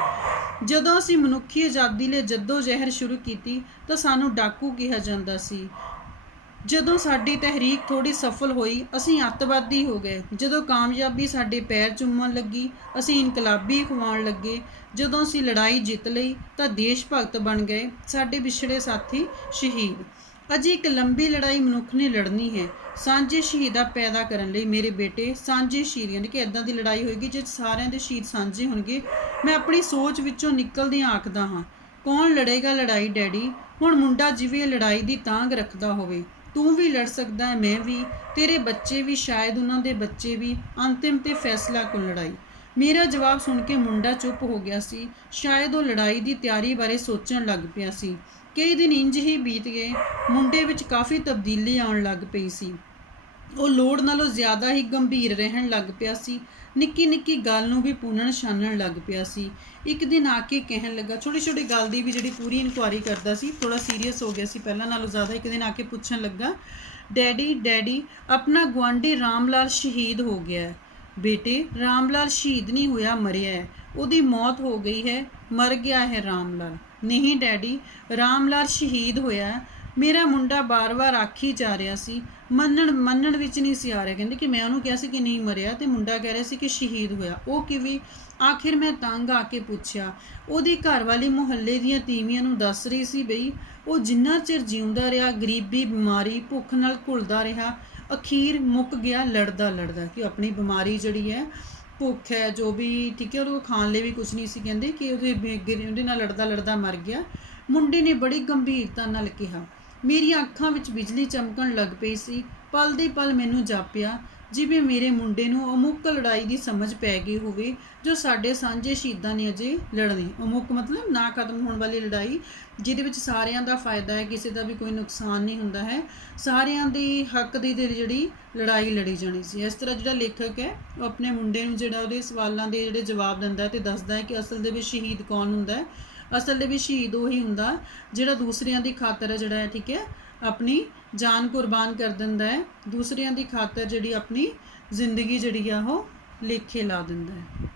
ਜਦੋਂ ਅਸੀਂ ਮਨੁੱਖੀ ਆਜ਼ਾਦੀ ਲਈ ਜੱਦੋ ਜ਼ਹਿਰ ਸ਼ੁਰੂ ਕੀਤੀ ਤਾਂ ਸਾਨੂੰ ਡਾਕੂ ਕਿਹਾ ਜਾਂਦਾ ਸੀ। ਜਦੋਂ ਸਾਡੀ ਤਹਿਰੀਕ ਥੋੜੀ ਸਫਲ ਹੋਈ ਅਸੀਂ ਅੱਤਵਾਦੀ ਹੋ ਗਏ। ਜਦੋਂ ਕਾਮਯਾਬੀ ਸਾਡੇ ਪੈਰ ਚੁੰਮਣ ਲੱਗੀ ਅਸੀਂ ਇਨਕਲਾਬੀ ਖਵਾਉਣ ਲੱਗੇ। ਜਦੋਂ ਅਸੀਂ ਲੜਾਈ ਜਿੱਤ ਲਈ ਤਾਂ ਦੇਸ਼ ਭਗਤ ਬਣ ਗਏ, ਸਾਡੇ ਵਿਛੜੇ ਸਾਥੀ ਸ਼ਹੀਦ। ਅਜੇ ਇੱਕ ਲੰਬੀ ਲੜਾਈ ਮਨੁੱਖ ਨੇ ਲੜਨੀ ਹੈ ਸਾਂਝੇ ਸ਼ਹੀਦਾਂ ਪੈਦਾ ਕਰਨ ਲਈ। ਮੇਰੇ ਬੇਟੇ ਸਾਂਝੇ ਸ਼ਹੀਦ, ਯਾਨੀ ਕਿ ਇੱਦਾਂ ਦੀ ਲੜਾਈ ਹੋਏਗੀ ਜਿਸ ਸਾਰਿਆਂ ਦੇ ਸ਼ਹੀਦ ਸਾਂਝੇ ਹੋਣਗੇ। ਮੈਂ ਆਪਣੀ ਸੋਚ ਵਿੱਚੋਂ ਨਿਕਲਦਿਆਂ ਆਖਦਾ ਹਾਂ, ਕੌਣ ਲੜੇਗਾ ਲੜਾਈ ਡੈਡੀ? ਹੁਣ ਮੁੰਡਾ ਜਿਵੇਂ ਲੜਾਈ ਦੀ ਤਾਂਘ ਰੱਖਦਾ ਹੋਵੇ। ਤੂੰ ਵੀ ਲੜ ਸਕਦਾ ਹੈ, ਮੈਂ ਵੀ, ਤੇਰੇ ਬੱਚੇ ਵੀ, ਸ਼ਾਇਦ ਉਹਨਾਂ ਦੇ ਬੱਚੇ ਵੀ। ਅੰਤਿਮ ਤੇ ਫੈਸਲਾ ਕੁਲ ਲੜਾਈ। ਮੇਰਾ ਜਵਾਬ ਸੁਣ ਕੇ ਮੁੰਡਾ ਚੁੱਪ ਹੋ ਗਿਆ ਸੀ। ਸ਼ਾਇਦ ਉਹ ਲੜਾਈ ਦੀ ਤਿਆਰੀ ਬਾਰੇ ਸੋਚਣ ਲੱਗ ਪਿਆ ਸੀ। ਕਈ ਦਿਨ ਇੰਜ ਹੀ ਬੀਤ ਗਏ। ਮੁੰਡੇ ਵਿੱਚ ਕਾਫੀ ਤਬਦੀਲੀ ਆਉਣ ਲੱਗ ਪਈ ਸੀ। ਉਹ ਲੋੜ ਨਾਲੋਂ ਜ਼ਿਆਦਾ ਹੀ ਗੰਭੀਰ ਰਹਿਣ ਲੱਗ ਪਿਆ ਸੀ। ਨਿੱਕੀ ਨਿੱਕੀ ਗੱਲ ਨੂੰ ਵੀ ਪੁੰਨਣ ਛਾਨਣ ਲੱਗ ਪਿਆ ਸੀ। ਇੱਕ ਦਿਨ ਆ ਕੇ ਕਹਿਣ ਲੱਗਾ, ਛੋਟੀ ਛੋਟੀ ਗੱਲ ਦੀ ਵੀ ਜਿਹੜੀ ਪੂਰੀ ਇਨਕੁਆਇਰੀ ਕਰਦਾ ਸੀ, ਥੋੜਾ ਸੀਰੀਅਸ ਹੋ ਗਿਆ ਸੀ ਪਹਿਲਾਂ ਨਾਲੋਂ ਜ਼ਿਆਦਾ। ਇੱਕ ਦਿਨ ਆ ਕੇ ਪੁੱਛਣ ਲੱਗਾ, ਡੈਡੀ ਆਪਣਾ ਗੁਆਂਢੀ ਰਾਮ ਲਾਲ ਸ਼ਹੀਦ ਹੋ ਗਿਆ ਹੈ। ਬੇਟੇ ਰਾਮ ਲਾਲ ਸ਼ਹੀਦ ਨਹੀਂ ਹੋਇਆ, ਮਰਿਆ ਹੈ। ਉਹਦੀ ਮੌਤ ਹੋ ਗਈ ਹੈ, ਮਰ ਗਿਆ ਹੈ ਰਾਮ ਲਾਲ। ਨਹੀਂ ਡੈਡੀ, ਰਾਮ ਲਾਲ ਸ਼ਹੀਦ ਹੋਇਆ। ਮੇਰਾ ਮੁੰਡਾ ਬਾਰ-ਬਾਰ ਆਖੀ ਜਾ ਰਿਹਾ ਸੀ, ਮੰਨਣ ਵਿੱਚ ਨਹੀਂ ਸੀ ਆ ਰਿਹਾ। ਕਹਿੰਦੇ ਕਿ ਮੈਂ ਉਹਨੂੰ ਕਿਹਾ ਸੀ ਕਿ ਨਹੀਂ ਮਰਿਆ ਤੇ ਮੁੰਡਾ ਕਹਿ ਰਿਹਾ ਸੀ ਕਿ ਸ਼ਹੀਦ ਹੋਇਆ। ਉਹ ਕਿਵੇਂ? ਆਖਿਰ ਮੈਂ ਤੰਗ ਆ ਕੇ ਪੁੱਛਿਆ। ਉਹਦੀ ਘਰਵਾਲੀ ਮੁਹੱਲੇ ਦੀਆਂ ਤੀਵੀਆਂ ਨੂੰ ਦੱਸ ਰਹੀ ਸੀ ਬਈ ਉਹ ਜਿੰਨਾ ਚਿਰ ਜਿਉਂਦਾ ਰਿਹਾ ਗਰੀਬੀ, ਬਿਮਾਰੀ, ਭੁੱਖ ਨਾਲ ਘੁਲਦਾ ਰਿਹਾ, ਅਖੀਰ ਮੁੱਕ ਗਿਆ ਲੜਦਾ ਕਿ ਆਪਣੀ ਬਿਮਾਰੀ ਜਿਹੜੀ ਹੈ, ਭੁੱਖ ਹੈ, ਜੋ ਵੀ, ਠੀਕ ਹੈ, ਉਹ ਖਾਣ ਲਈ ਵੀ ਕੁਝ ਨਹੀਂ ਸੀ। ਕਹਿੰਦੇ ਕਿ ਉਹਦੇ ਨਾਲ ਲੜਦਾ ਮਰ ਗਿਆ। ਮੁੰਡੇ ਨੇ ਬੜੀ ਗੰਭੀਰਤਾ ਨਾਲ ਕਿਹਾ, ਮੇਰੀਆਂ ਅੱਖਾਂ ਵਿੱਚ ਬਿਜਲੀ ਚਮਕਣ ਲੱਗ ਪਈ ਸੀ। ਪਲ ਦੇ ਪਲ ਮੈਨੂੰ ਜਾਪਿਆ ਜਿਵੇਂ ਮੇਰੇ ਮੁੰਡੇ ਨੂੰ ਅਮੁੱਕ ਲੜਾਈ ਦੀ ਸਮਝ ਪੈ ਗਈ ਹੋਵੇ ਜੋ ਸਾਡੇ ਸਾਂਝੇ ਸ਼ਹੀਦਾਂ ਨੇ ਅਜੇ ਲੜਨੀ। ਅਮੁੱਕ ਮਤਲਬ ਨਾ ਖਤਮ ਹੋਣ ਵਾਲੀ ਲੜਾਈ, ਜਿਹਦੇ ਵਿੱਚ ਸਾਰਿਆਂ ਦਾ ਫਾਇਦਾ ਹੈ, ਕਿਸੇ ਦਾ ਵੀ ਕੋਈ ਨੁਕਸਾਨ ਨਹੀਂ ਹੁੰਦਾ ਹੈ, ਸਾਰਿਆਂ ਦੇ ਹੱਕ ਦੀ ਜਿਹੜੀ ਲੜਾਈ ਲੜੀ ਜਾਣੀ ਸੀ। ਇਸ ਤਰ੍ਹਾਂ ਜਿਹੜਾ ਲੇਖਕ ਹੈ ਉਹ ਆਪਣੇ ਮੁੰਡੇ ਨੂੰ ਜਿਹੜਾ ਉਹਦੇ ਸਵਾਲਾਂ ਦੇ ਜਿਹੜੇ ਜਵਾਬ ਦਿੰਦਾ ਅਤੇ ਦੱਸਦਾ ਹੈ ਕਿ ਅਸਲ ਦੇ ਵਿੱਚ ਸ਼ਹੀਦ ਕੌਣ ਹੁੰਦਾ ਹੈ। ਅਸਲ ਦੇ ਵਿੱਚ ਸ਼ਹੀਦ ਉਹੀ ਹੁੰਦਾ ਜਿਹੜਾ ਦੂਸਰਿਆਂ ਦੀ ਖਾਤਰ ਜਿਹੜਾ ਹੈ, ਠੀਕ ਹੈ, ਆਪਣੀ ਜਾਨ ਕੁਰਬਾਨ ਕਰ ਦਿੰਦਾ ਹੈ, ਦੂਸਰਿਆਂ ਦੀ ਖਾਤਰ ਜਿਹੜੀ ਆਪਣੀ ਜ਼ਿੰਦਗੀ ਜਿਹੜੀ ਆ ਉਹ ਲੇਖੇ ਲਾ ਦਿੰਦਾ ਹੈ।